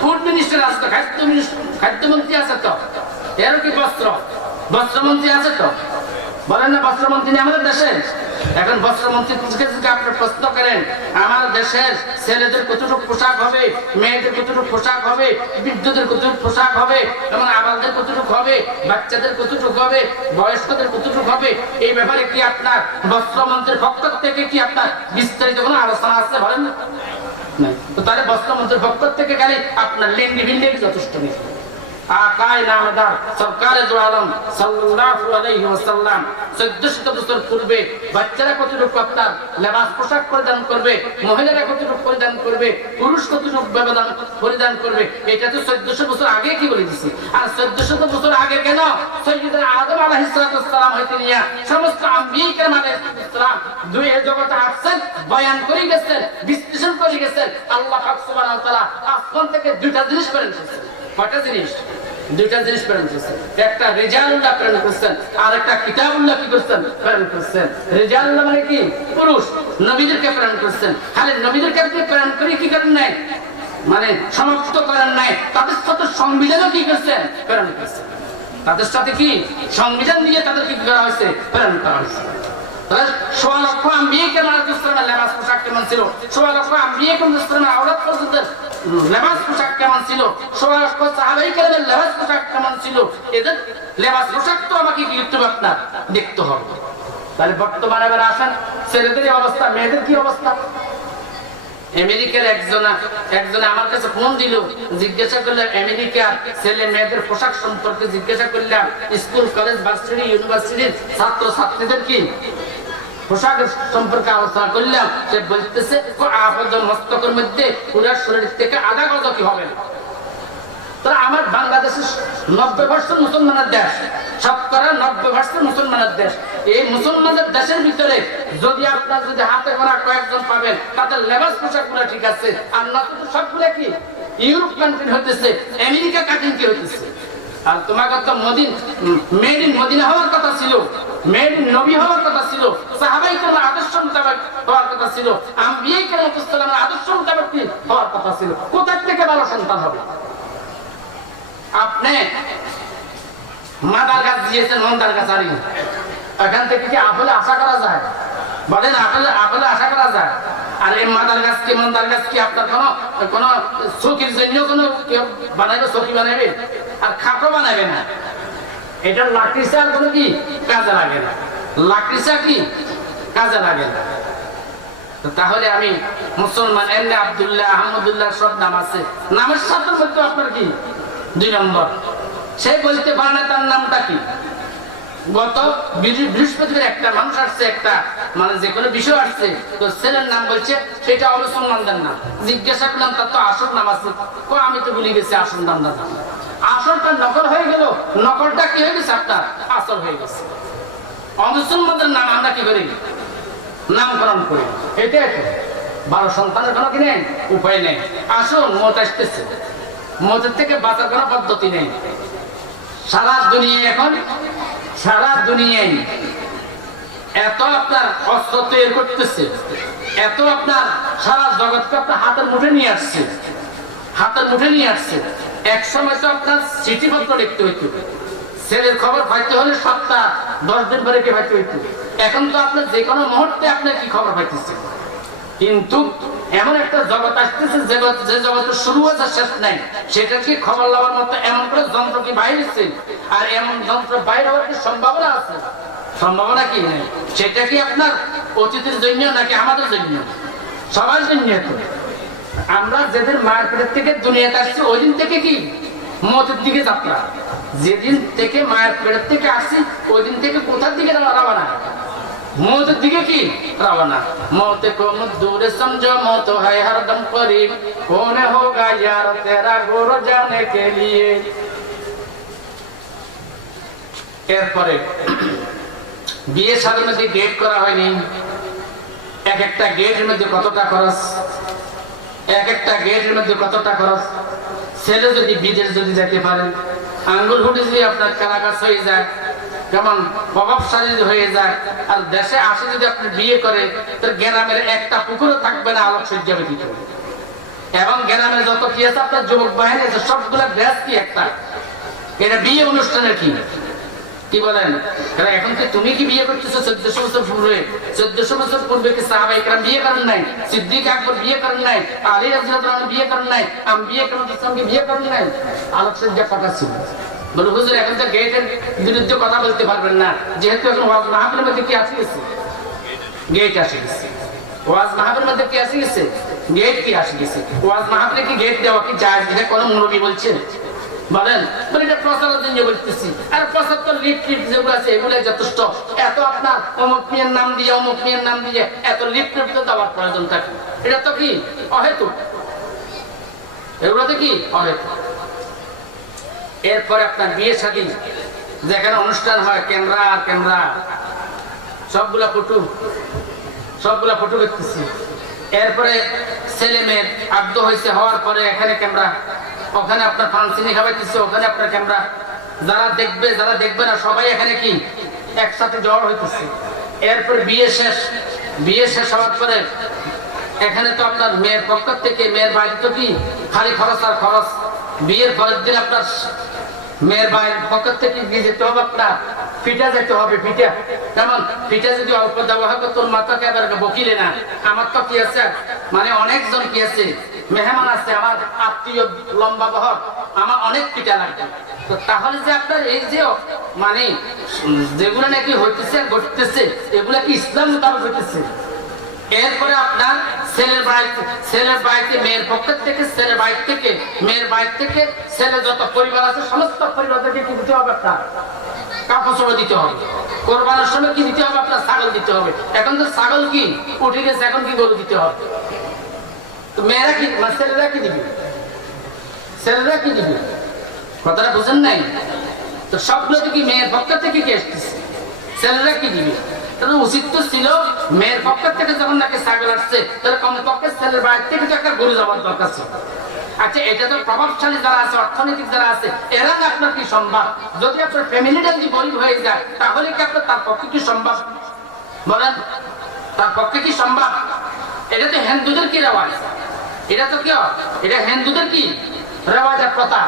ফুড মিনিস্টার আছে তো, খাদ্যমন্ত্রী আছে তো, এর কি বস্ত্রমন্ত্রী আছে তো, বলেন না বস্ত্রমন্ত্রী নেই আমাদের দেশে? এখন বস্ত্রমন্ত্রী থেকে আপনি প্রশ্ন করেন আমার দেশের ছেলেদের কতটুকু পোশাক হবে, মেয়েদের কতটুকু পোশাক হবে, বৃদ্ধদের কতটুকু পোশাক হবে, এবং আবালদের কতটুকু হবে, বাচ্চাদের কতটুকু হবে, বয়স্কদের কতটুকু হবে, এই ব্যাপারে কি আপনার বস্ত্রমন্ত্রীর পক্ষ থেকে কি আপনার বিস্তারিত কোনো আলোচনা আছে বলেন না? তো তাহলে বস্ত্রমন্ত্রীর পক্ষ থেকে গেলে আপনার লেন্ডি বিন্ডি যথেষ্ট নেই। আকায়ে নামদার সরকারে দু আলম সাল্লাল্লাহু আলাইহি ওয়াসাল্লাম 1400 বছর পূর্বে বাচ্চারা কতটুকু আপনার লেবাস পোশাক পরিধান করবে, মহিলারা কতটুকু পরিধান করবে, পুরুষ কতটুকু পরিধান করবে, এটা তো 1400 বছর আগে কি বলে দিছি। আর 1400 বছর আগে কেন সাইয়্যিদুনা আদম আলাইহিস সালাম হইতে নিয়া সমস্ত আম্বিয়া কেরাম আলাইহিস সালাম দুই জগতে আসছেন, বয়ান করে গেছেন, বিশ্লেষণ করে গেছেন। আল্লাহ পাক সুবহানাহু ওয়া তাআলা আসমান থেকে দুইটা জিনিস প্রেরণ করেছেন। কয়টা জিনিস? দুইটা জিনিস প্রেরণ করেছেন। একটা রিজালুল্লাহ প্রেরণ করেছেন, আর একটা কিতাবুল্লাহ কি করেছেন? প্রেরণ করেছেন। রিজালুল্লাহ মানে কি? পুরুষ। নবীদেরকে প্রেরণ করেছেন। খালি নবীদেরকে প্রেরণ করে কি করেন নাই, মানে সমাপ্ত করেন নাই, তাদের সাথে সংবিধানও কি করেছেন? প্রেরণ করেছেন। তাদের সাথে কি সংবিধান দিয়ে তাদের কি করা হয়েছে? প্রেরণ করা হয়েছে। তাহলে 16 লক্ষ আম্বিয়া কেরাম আলাইহিস সালামের লেবাস পোশাক কেমন ছিল? 16 লক্ষ আম্বিয়া কেরাম আলাইহিস সালামের আওরাত পর্যন্ত লেবাস পোশাক কেমন ছিল? 16 লক্ষ সাহাবায়ে কেরামের লেবাস পোশাক কেমন ছিল? এদের লেবাস পোশাক তো আমাকে কি করতে হবে? আপনার দেখতে হবে। তাহলে বর্তমানে এবার আসেন ছেলেদের অবস্থা, মেয়েদের কি অবস্থা? আমেরিকার একজনে আমার কাছে ফোন দিল, জিজ্ঞাসা করলাম আমেরিকার ছেলে মেয়েদের পোশাক সম্পর্কে জিজ্ঞাসা করলাম, স্কুল কলেজ ভার্সিটি ইউনিভার্সিটির ছাত্র ছাত্রীদের কি পোশাকের সম্পর্কে আলোচনা করলাম। সে বলতেছে আপাতত মস্তকের মধ্যে পুরো শরীর থেকে আধা গজ কি হবে না। তারা আমার বাংলাদেশের 90% মুসলমানের দেশ, শতকরা 90% মুসলমানের দেশ। এই মুসলমানের দেশের ভিতরে যদি আপনার যদি হাতে গোনা কয়েকজন পাবেন তাদের লেবাস পোশাক গুলো ঠিক আছে, আর না তো সবগুলো কি ইউরোপ কান্ট্রি হইতেছে, আমেরিকা কান্ট্রি হইতেছে। আর তোমাকে তো মেড ইন মদিনা হওয়ার কথা ছিল, মেড ইন নবী হওয়ার কথা ছিল, সাহাবায়ে কেরামের আদর্শ মোতাবেক হওয়ার কথা ছিল, আম্বিয়া কেরামের আদর্শ মোতাবেক হওয়ার কথা ছিল। কোথা থেকে ভালো সন্তান হবে? আপনি মাদার গাছ দিয়েছেন, মন্দার গাছ আনি, এখান থেকে কি আপেল আশা করা যায়? বলেন আপেল আশা করা যায়? আর এই মাদার গাছ কি মন্দার গাছ কি আপনার কোন চকির জন্য কোন কেউ বানাইবে? চকি বানাইবে আর খাটো বানাইবে না। এটা লাকড়ি চা কোনো কি কাজে লাগে না, লাকড়ি চা কি কাজে লাগে না। তাহলে আমি মুসলমান এমনি আব্দুল্লাহ আহমদুল্লাহ সব নাম আছে, নামের সাথে মধ্যে আপনার কি 2 নম্বর। সে বলতে পারে না তার নামটা কি। গত বৃহস্পতিবার একটা মানুষ আসছে, একটা মানে যে কোনো বিষয় আসছে, তো ছেলের নাম বলছে সেটা অমুসলমানদের নাম। জিজ্ঞাসা করলাম তার তো আসল নাম আছে, আমি তো ভুলে গেছি আসল নামটা। আসলটা নকল হয়ে গেল, নকলটা কি হয়ে গেছে? আপনার আসল হয়ে গেছে। অমুসলমানদের নাম আমরা কি করি? নামকরণ করি। এটাই তো ভালো সন্তানের কোনো কি নেই, উপায় নেই। আসুন, মত আসতেছে, মতের থেকে বাঁচার কোনো পদ্ধতি নেই। সারা দুনিয়ায় এত আপনার অস্ত্র তৈরি করতেছে, এত আপনার সারা জগৎকে আপনার হাতের মুঠে নিয়ে আসছে। এক সময় তো আপনার চিঠিপত্র লিখতে হইতো, ছেলের খবর পাইতে হলে সপ্তাহ 10 দিন পরে কি পাইতে হইতো। এখন তো আপনার যে কোনো মুহূর্তে আপনার কি খবর পাইতেছে। কিন্তু এমন একটা জগৎ আসতেছে, যে জগতের শুরু আছে শেষ নাই, সেটা কি খবর লওয়ার মতো এমন করে যন্ত্র কি বাইরেছে? আর এমন যন্ত্র বাইরে হওয়ার কি সম্ভাবনা আছে? সম্ভাবনা কি নেই। সেটা কি আপনার অতিথির জন্য নাকি আমাদের জন্য? সবার জন্য। আমরা যেদিন মায়ের পেটের থেকে দুনিয়াতে আসছি ওই দিন থেকে কি মতের দিকে যাত্রা। যেদিন থেকে মায়ের পেটের থেকে আসছি ওই দিন থেকে কোথার দিকে রওনা? मौत दिखे की रवाना। मौत को मजदूर समझो, मौत है हरदम करीब, कौन होगा यार तेरा गोर जाने के लिए। এরপরে বিয়ে শাদীর মধ্যে গেট করা হয়নি, এক একটা গেটের মধ্যে কতটা খরচ, এক একটা গেটের মধ্যে কতটা খরচ। ছেলে যদি বিদেশ যদি যেতে পারে, আঙ্গুল ফুটে যদি আপনার কারাগার হয়ে যায়, কেমন প্রভাবশালী হয়ে যায়, আর দেশে আসে যদি আপনি বিয়ে করে, তার গ্রামের একটা পুকুরও থাকবে না আলোকসজ্জা ব্যতীত। এবং গ্রামের যত কি আছে আপনার যুবক বাহিনী আছে সবগুলা ব্যাস কি একটা, এটা বিয়ে অনুষ্ঠানের কি কি বলেন? কারণ এখন কি তুমি কি বিয়ে করতেছো 1400 বছর পূর্বে? 1400 বছর পূর্বে কি সাহাবায়ে কেরাম বিয়ে করেন নাই? সিদ্দিক আকবর বিয়ে করেন নাই? আলী রাদিয়াল্লাহু আনহু বিয়ে করেন নাই? আম্বিয়া কেরাম ইসলামকে বিয়ে করেন নাই? আলোকসজ্জা কথা ছিল। বলে হুজুর এখন তো গেটের বিরুদ্ধে কথা বলতে পারবেন না, যেহেতু এখন ওয়াজ মাহফিলের মধ্যে কি আসে গেছে? গেট আসে গেছে। ওয়াজ মাহফিলের মধ্যে কি আসে গেছে? গেট কি আসে গেছে? ওয়াজ মাহফিলে কি গেট দেওয়া কি জায়েজ? এটা কোন মুরব্বি বলছে? বলেন। বলে এটা প্রচারের জন্য বলতেছি। আর প্রচার তো লিফট যেগুলো আছে এগুলো যথেষ্ট। এত আপনার অমুক মেয়ের নাম দিয়ে অমুক মেয়ের নাম দিয়ে এত লিফট তো দেওয়ার প্রয়োজন থাকে? এটা তো কি অহেতুক, এগুলো তো কি অহেতুক। এরপরে আপনার বিয়ে শাদী যেখানে অনুষ্ঠান হয়, ক্যামেরা আর ক্যামেরা, সবগুলা ফটো দেখতেছি। এরপরে ছেলে মেয়ের আগ্রহ হয়েছে, হওয়ার পরে এখানে ক্যামেরা, ওখানে আপনার ফাংশনি খাওয়াইতেছে, ওখানে আপনার ক্যামেরা। যারা দেখবে যারা দেখবে না সবাই এখানে কি একসাথে জড় হইতেছে। এরপর বিয়ে শেষ হওয়ার পরে এখানে তো আপনার মেয়ের পক্ষ থেকে মেয়ের বাড়ি তো কি খালি খরচ আর খরচ। বিয়ের পরের দিন আপনার মেয়ের বাড়ির পক্ষ থেকে গিয়ে যেতে হবে, আপনার পিঠা যেতে হবে। পিঠা যেমন পিঠা যদি অল্প দেওয়া হয় তোর মাথাকে আবার বকিলে না। আমার তো কি আছে, মানে অনেকজন কি আছে, মেহমান আছে, আমার আত্মীয় লম্বা বহর, আমার অনেক পিঠা লাগবে। তো তাহলে যে আপনার এই যে মানে যেগুলো নাকি হইতেছে ঘটতেছে এগুলা কি ইসলাম মোতাবেক হইতেছে? এরপরে আপনার ছেলের বাড়িতে মেয়ের পক্ষ থেকে, ছেলের বাড়ি থেকে, মেয়ের বাড়ি থেকে ছেলে যত পরিবার আছে সমস্ত পরিবারদেরকে কি দিতে হবে? আপনার কাপড় দিতে হবে। কোরবানের সময় কি দিতে হবে? আপনার ছাগল দিতে হবে। এখন তো ছাগল কি উঠে গেছে, এখন কি গরু দিতে হবে। তো মেয়েরা কি, ছেলেরা কি দিবে? ছেলেরা কি দিবে? কথাটা বুঝেন নাই? তো সবগুলো কি মেয়ের পক্ষ থেকে কি আসতেছে? ছেলেরা কি দিবে? উচিত তো ছিল মেয়ের পক্ষ থেকে যখন নাকি ছাগল আসছে তাহলে কমপক্ষে ছেলের বাড়ি থেকে তো একটা গরু যাওয়ার দরকার ছিল। আচ্ছা, এটা তো প্রভাবশালী যারা আছে, অর্থনৈতিক যারা আছে, এরা আপনার কি সম্ভব? যদি আপনার ফ্যামিলিটা যদি গরিব হয়ে যায় তাহলে কি আপনার তার পক্ষে কি সম্ভব? বলেন, তার পক্ষে কি সম্ভব? এটা তো হিন্দুদের কি রেওয়াজ, এটা তো কি, এটা হিন্দুদের কি রেওয়াজ আর প্রথা।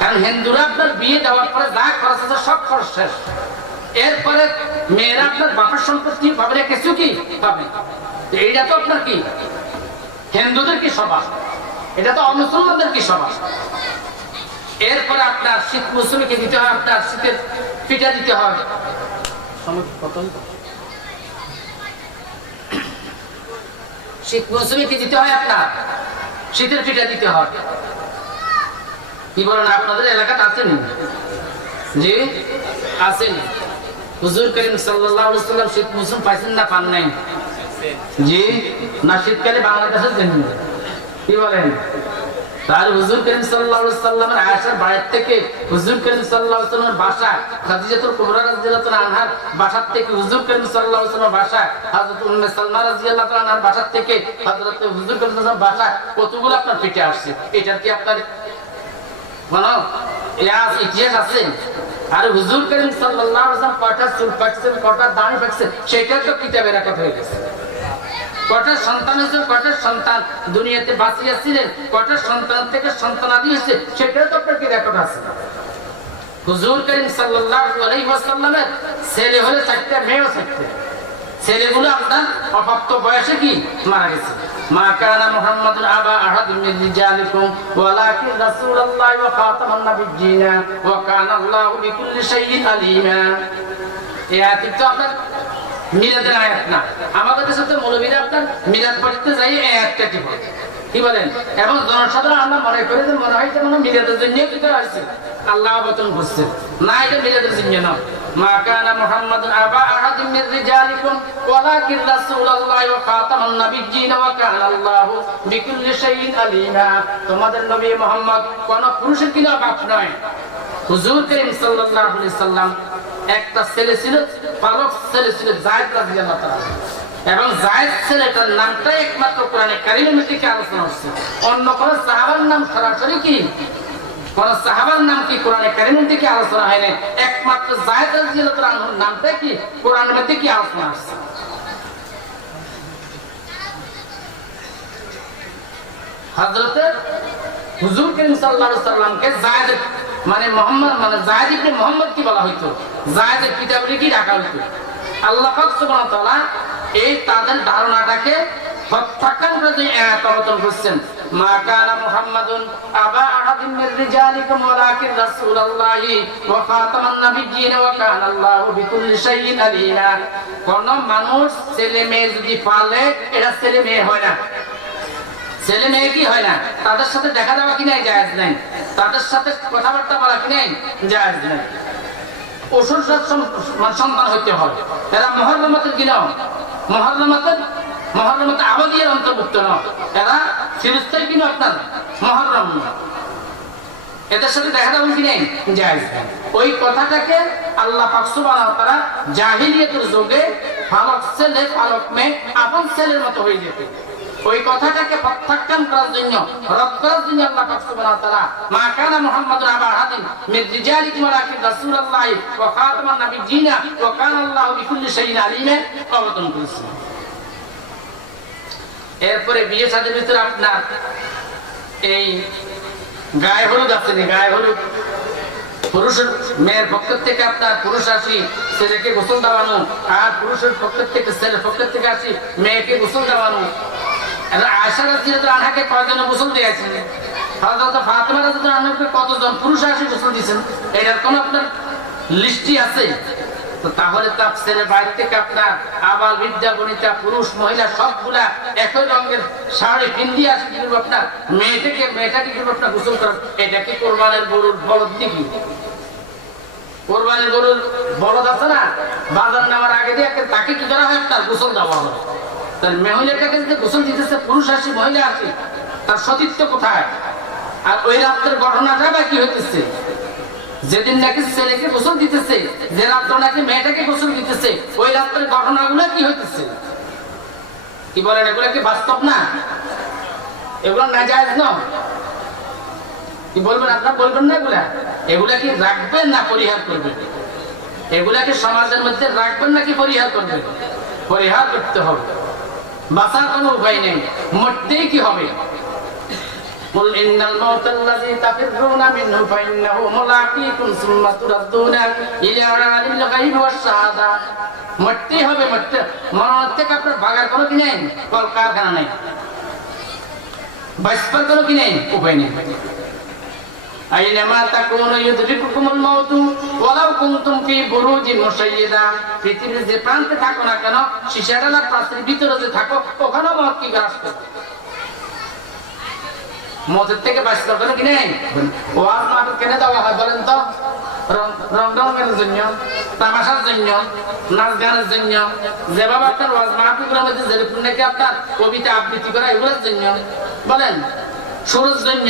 কারণ হিন্দুরা আপনার বিয়ে দেওয়ার পরে যা খরচ আছে সব খরচ শেষ। এরপরে মেয়েরা আপনার বাপের সম্পত্তি পাবে, কিছু কি পাবে। এইটা তো আপনার কি হিন্দুদের কি স্বভাব, এটা তো অমুসলমানদের কি স্বভাব। এরপরে আপনার শীত মৌসুমে কি দিতে হয়? আপনার শীতের পিঠা দিতে হয়। শীত মৌসুমে কি দিতে হয়? আপনার শীতের পিঠা দিতে হয়। কি বলেন, আপনাদের এলাকাতে আসেনি? জি আসেনি। হুজুর করিম সাল্লাল্লাহু আলাইহি ওয়াসাল্লাম শীত মৌসুম পাইছেন না পান নাই? জি না, শীতকালে বাংলাদেশের জন্য কি বলেন? তার হুজুর করিম সাল্লাল্লাহু আলাইহি ওয়াসাল্লামের আয়েশার বাড়ি থেকে হুজুর করিম সাল্লাল্লাহু আলাইহি ওয়াসাল্লামের বাসা, খাদিজাতুল কুবরা রাদিয়াল্লাহু তাআলা আনহার বাসা থেকে হুজুর করিম সাল্লাল্লাহু আলাইহি ওয়াসাল্লামের বাসা, হযরত উম্মে সালমা রাদিয়াল্লাহু তাআলা আনহার বাসা থেকে হযরত হুজুর করিম সাল্লাল্লাহু আলাইহি ওয়াসাল্লামের বাসা কতগুলো আপনার পিঠে আসছে। এটা কি আপনার মানে ইতিহাস আছে? আর হুজুর করিম সাল্লাল্লাহু আলাইহি ওয়াসাল্লাম কয়টা চুল কাটছেন, কয়টা দাড়ি কাটছেন, সেটা তো কিতাবে রেকর্ড হয়ে গেছে। কয়টা সন্তান হয়েছে, কয়টা সন্তান দুনিয়াতে বাঁচিয়েছিলেন, কয়টা সন্তান থেকে সন্তানাদি হয়েছে, সেটাও তো আপনার কি রেকর্ড আছে। হুজুর করিম সাল্লাল্লাহু আলাইহি ওয়াসাল্লামের ছেলে হলে 4টা, মেয়েও 4টা। ছেলেগুলো আপনার অপ্রাপ্ত বয়সে কি মারা গেছে। মা কানা মুহাম্মাদুন আবা আহাদিন মিন রিজালিকুম ওয়ালাকিন রাসূলুল্লাহি ওয়া খাতামান নাবিয়্যিনা ওয়া কানা আল্লাহু বিকুল্লি শাইইন আলিমা। এই আয়াত তো আপনার মিলাদের আয়াত না। আমাদের দেশে তো মৌলবীরা আপনার মিলাদ পড়তে যাই এই আয়াতটা কি বলেন, এবং জনসাধারণ আমরা মনে করি যে মনে হয় যে মানে মিলাদের জন্য কি করা হয়েছে, আল্লাহ অবতরণ করছে না, এটা মিলাদের জন্য না। মা কানা মুহাম্মাদুন আবা আহাদিন মিন রিজালিকুম ওয়ালাকিন রাসূলুল্লাহি ওয়া খাতামান নাবিয়্যিন ওয়া কানা আল্লাহু বিকুল্লি শাইইন আলিমা। তোমাদের নবী মুহাম্মদ কোন পুরুষের কিনা বাপ নয়। হুজুর করিম সাল্লাল্লাহু আলাইহি সাল্লাম একটা ছেলে ছিল, পালক ছেলে ছিল যায়েদ রাদিয়াল্লাহু তাআলা, এবং যায়েদ ছেলেটার নামটা একমাত্র কোরআনে কারীমের মধ্যে আলোচনা হচ্ছে। অন্য কোন সাহাবার নাম সরাসরি কি কোন সাহাবার নাম কি কোরআনে কারীমের মধ্যে আলোচনা হয় না। একমাত্র যায়েদ রাদিয়াল্লাহু তাআলার নামটা কি কোরআনের মধ্যে কি আলোচনা হচ্ছে। হযরত হুজুর করিম সাল্লাল্লাহু আলাইহি সাল্লামকে যায়েদ মানে মোহাম্মদ মানে যায়েদ ইবনে মুহাম্মদ কি বলা হইতো, যায়েদের পিতা বলে কি ডাকা হইতো। আল্লাহ পাক সুবহানাহু ওয়া তাআলা এই তাদের ধারণাটাকে প্রত্যাখ্যান করে যে আয়াত অবতীর্ণ করেছেন, মা কানা মুহাম্মাদুন আবা আহাদিন মির রিজালিকুম ওয়ালাকিন রাসূলুল্লাহি ওয়া খাতামান নাবিয়্যিন ওয়া কানা আল্লাহু বিকুল্লি শাইইন আলিমা। কোন মানুষ ছেলে মেয়ে যদি পালে এটা ছেলে মেয়ে হয় না, ছেলে মেয়ে কি হয় না, তাদের সাথে দেখা দেওয়া কি নাই জায়েজ নাই, তাদের সাথে কথাবার্তা বলা কি নাই জায়েজ নাই। অসুর সন্তান হইতে হয়, এরা মুহররমাতের কি নাও, মুহররমাতে আবাদিয়ার অন্তর্ভুক্ত নয়, এরা ফিলিস্তিন কি না আপনার মুহররম, এদের সাথে দেখা দেওয়া কি নাই জায়েজ নাই। ওই কথাটাকে আল্লাহ পাক সুবহানাহু ওয়া তাআলা জাহিলিয়াতের যুগে ফালক ছেলে ফালক মেয়ে আপন ছেলের মতো হয়ে যেত, ওই কথাটাকে প্রত্যাখ্যান করার জন্য রদ করার জন্য আল্লাহ পাক সুবহানাহু ওয়া তাআলা মা কানা মুহাম্মাদুন আবা আহাদিন মির রিজালিকুম ওয়ালাকিন রাসূলুল্লাহি ওয়া খাতামান নাবিয়্যিন ওয়া কানা আল্লাহু বিকুল্লি শাইইন আলিমা অবতীর্ণ করেছেন। এরপরে বিয়ে শাদীর ভিতরে আপনার এই গায়ে হলুদ আছে, গায়ে হলুদ পুরুষের মেয়ের পক্ষ থেকে আপনার পুরুষ আসি ছেলেকে গোসল দেওয়ানো, আর পুরুষের পক্ষ থেকে ছেলের পক্ষ থেকে আসি মেয়েকে গোসল দেওয়ানো। আয়েশা রাদিয়াল্লাহু আনহাকে কয়জন গোসল দিয়েছেন, হযরত ফাতিমা রাদিয়াল্লাহু আনহাকে কতজন পুরুষ আসি গোসল দিয়েছেন, এটার কোন আপনার লিস্টই আছে? তো তাহলে তাফসীরের বাইরে থেকে আপনার আবাল বিদ্যা বনিতা পুরুষ মহিলা সবগুলা একই রঙের শাড়ি পিন্দিয়ে আসে কি করবো আপনার মেয়েটাকে কি করবো আপনার গোসল করেন, এটা কি কোরবানের গরুর বলদ নাকি? কোরবানের গরুর বলদ আছে না, বাজার নেওয়ার আগে দিয়ে তাকে কি করা হয়, তার গোসল দেওয়া হয়। তার মহিলাটাকে যদি গোসল দিতেছে পুরুষ আসি মহিলা আসি, তার সতীত্ব কোথায়? আর ওই রাত্রের ঘটনাটা বা কি হইতেছে, যেদিন নাকি ছেলেকে গোসল দিতেছে, যে রাত্র নাকি মেয়েটাকে গোসল দিতেছে, ওই রাত্রের ঘটনাগুলো কি হইতেছে? কি বলেন, এগুলো কি বাস্তব না? এগুলো নাজায়েজ না? কি বলবেন আপনারা, বলবেন না? এগুলা কি রাখবেন না পরিহার করবেন? এগুলাকে সমাজের মধ্যে রাখবেন নাকি পরিহার করবেন? পরিহার করতে হবে, বাঁচার কোনো উপায় নেই, মরতেই কি হবে। قل إن الموت الذي تفرون منه فإنه ملاقيكم ثم تردون إلى عالم الغيب والشهادة। মরতেই হবে, মরণ থেকে আপনার ভাগার কোনো কি নেই, কলকারখানা নেই, বাঁচবার কোনো কি নেই, উপায় নেই। আইনামা তাকুনু ইউদরিকুকুমুল মাউত ওয়ালাউ কুনতুম ফি বুরুজিন মুশাইয়্যাদা। পৃথিবীর যে প্রান্তে থাকো না কেন, শিশাডালা প্রাচীর ভিতরে যে থাকো, ওখানে মত কি গ্রাস করবে, মতের থেকে বাঁচতে পারে কি নেই। ওয়াজ মাহফিল কেন দেওয়া হয় বলেন তো? রঙের জন্য, তামাশার জন্য, নাচ গানের জন্য। যেভাবে আপনার ওয়াজ মাহফিলের মধ্যে যেরকম নাকি আপনার কবিতা আবৃত্তি করা, এগুলোর জন্য বলেন, সুরের জন্য।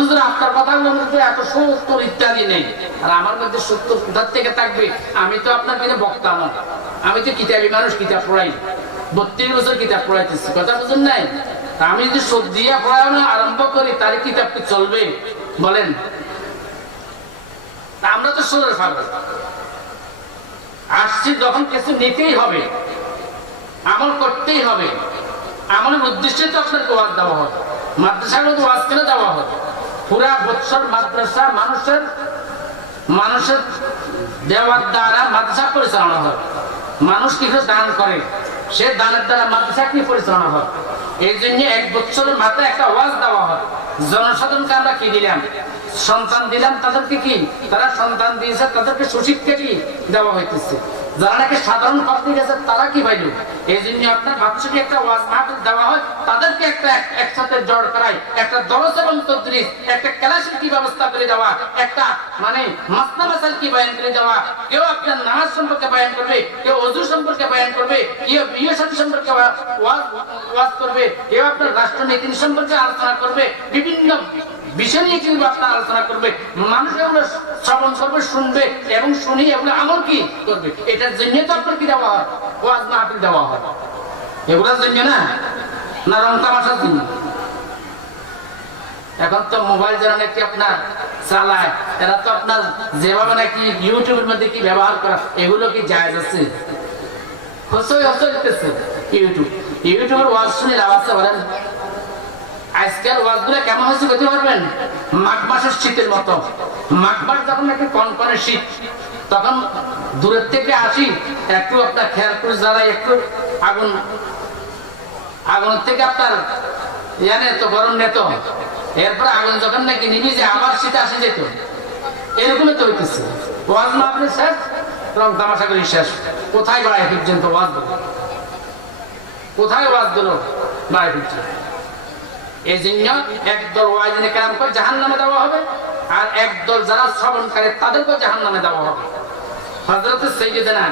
হুজুর আপনার কথাগুলোর মধ্যে এত সত্তর ইত্যাদি নেই, আর আমার মধ্যে সত্তর কোথার থেকে থাকবে? আমি তো আপনার কাছে বক্তা না, আমি তো কিতাবি মানুষ, কিতাব পড়াই, 32 বছর কিতাব পড়াইতেছি, কথা বুঝুন নাই? আমি যদি সজ্জিয়া পড়ানো আরম্ভ করি তাহলে কিতাব কি চলবে বলেন? আমরা তো সুরের ফাঁক আসছি, যখন কিছু নিতেই হবে, আমল করতেই হবে। আমলের উদ্দেশ্যে তো আপনাকে ওয়াজ দেওয়া হয়, মাদ্রাসাগুলো ওয়াজ কেন দেওয়া হয়? পুরা বছর মাদ্রাসা মানুষের দেওয়ার দ্বারা মাদ্রাসা পরিচালনা হয়। মানুষ কিছু দান করে, সে দানের দ্বারা মাদ্রাসা কি পরিচালনা হয়। এই জন্য এক বছরের মাথায় একটা ওয়াজ দেওয়া হয়। জনসাধারণকে আমরা কি দিলাম? সন্তান দিলাম। তাদেরকে কি, তারা সন্তান দিয়েছে, তাদেরকে সুশিক্ষা কি দেওয়া হইতেছে। যারা নাকি সাধারণ পাত্রী গেছে তারা কি পাইল? এই জন্য আপনার বাচ্চাকে একটা ওয়াজ মাহফিল দেওয়া হয়, তাদেরকে একটা একসাথে জড় করাই, একটা দরস এবং তদরিস, একটা ক্লাসের কি ব্যবস্থা করে দেওয়া, একটা মানে মাসলা মাসাইল কি বয়ান করে দেওয়া। কেউ আপনার নামাজ সম্পর্কে বয়ান করবে, কেউ ওযু সম্পর্কে বয়ান করবে, কেউ বিয়ে শাদী সম্পর্কে ওয়াজ করবে, কেউ আপনার রাষ্ট্রনীতি সম্পর্কে আলোচনা করবে, বিভিন্ন বিষয় নিয়ে কিন্তু আপনার আলোচনা করবে। মানুষ এগুলো শ্রবণ করবে, শুনবে এবং শুনি এগুলো আমল কি করবে। এটার জন্য তো আপনার কি দেওয়া হয়, ওয়াজ মাহফিল দেওয়া হয়। এগুলোর জন্য না রং তামাশার জন্য? এখন তো মোবাইল যারা নাকি আপনার চালায়, এরা তো আপনার যেভাবে নাকি ইউটিউবের মধ্যে কি ব্যবহার করা, এগুলো কি জায়েজ আছে? ইউটিউবের ওয়াজ শুনে লাভ আছে বলেন? আজকাল ওয়াজগুলো কেমন হয়েছে বলতে পারবেন? মাঘ মাসের শীতের মতো। মাঘবার যখন নাকি কনকনে শীত, তখন দূরের থেকে আসি একটু আপনার খেয়াল করে যারা একটু আগুন থেকে আপনার ইয়ানে তো গরম নিত, এরপরে আগুন যখন নাকি নিবি যে আবার শীত আসে যেত, এরকমই তো হইতেছে। ওয়াজ মাহফিল শেষ, রং তামাশা করি শেষ, কোথায় বাড়ায় ফিরছেন তো ওয়াজ দিল, কোথায় ওয়াজ দিল বাড়ায় ফিরছেন। এই জন্য একদল ওয়াজিনে কেরামকে জাহান্নামে দেওয়া হবে, আর একদল যারা শ্রবণকারী তাদেরকে জাহান্নামে দেওয়া হবে। হযরত সাইয়্যিদানা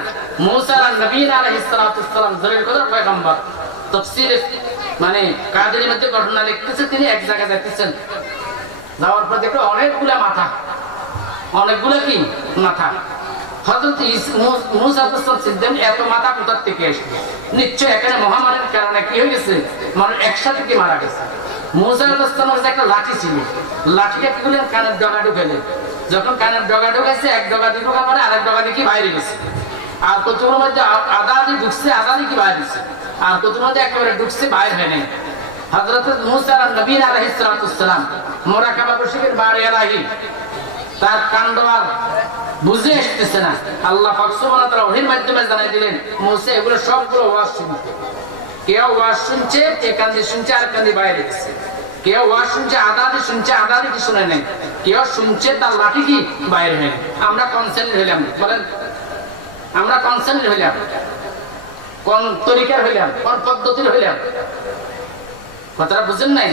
মুসা নবীনা আলাইহিস সালাতুস সালাম জলিল কদর পয়গম্বর তাফসীরে মানে কাদের মধ্যে ঘটনা লিখতেছে, তিনি এক জায়গায় যাচ্ছেন, যাওয়ার পর দেখলো অনেকগুলা মাথা, অনেকগুলো কি মাথা। হযরত মুসা আলাইহিস সালাম সিদ্ধান্ত, এত মাথা কোথা থেকে আসছে, নিশ্চয় এখানে মহামারীর কারণে কি হয়ে গেছে, মানে একসাথে কি মারা গেছে। মুসা আলাইহিস সালামের একটা লাঠি ছিল, লাঠিটা কি করলেন, কানের ডগা ঢুকালেন। যখন কানের ডগা ঢুকাইছে, এক ডগা দিয়ে ঢোকা পরে আরেক ডগা দিয়ে কি বাইরে গেছে, আর কতগুলোর মধ্যে আধা দিয়ে ঢুকছে, আধা দিয়ে কি বাইরে গেছে, আর কতগুলোর মধ্যে একেবারে ঢুকছে, বাইরে হয় নাই। হযরত মুসা নবী আলাইহিস সালাতুস সালাম মুরাকাবা বশিকের বারে আলাহি, তার কাণ্ড আর বুঝে আসতেছে না। আল্লাহ পাক সুবহানাহু ওয়া তাআলা ওহীর মাধ্যমে জানাই দিলেন, মুসা এগুলো সবগুলো ওয়াজ শুনতে। কেউ ওয়াজ শুনছে, এখান দিয়ে শুনছে, আর এখান দিয়ে বাইরে গেছে। কেউ ওয়াজ শুনছে, আধা দিয়ে শুনছে, আধা দিয়ে কি শুনে নেই। কেউ শুনছে, তার লাঠি কি বাইরে হয়। আমরা কনসেন্ট হইলাম, বলেন আমরা কনসেন্ট হইলাম, কোন তরিকার হইলাম, কোন পদ্ধতির হইলাম, কথাটা বুঝেন নাই।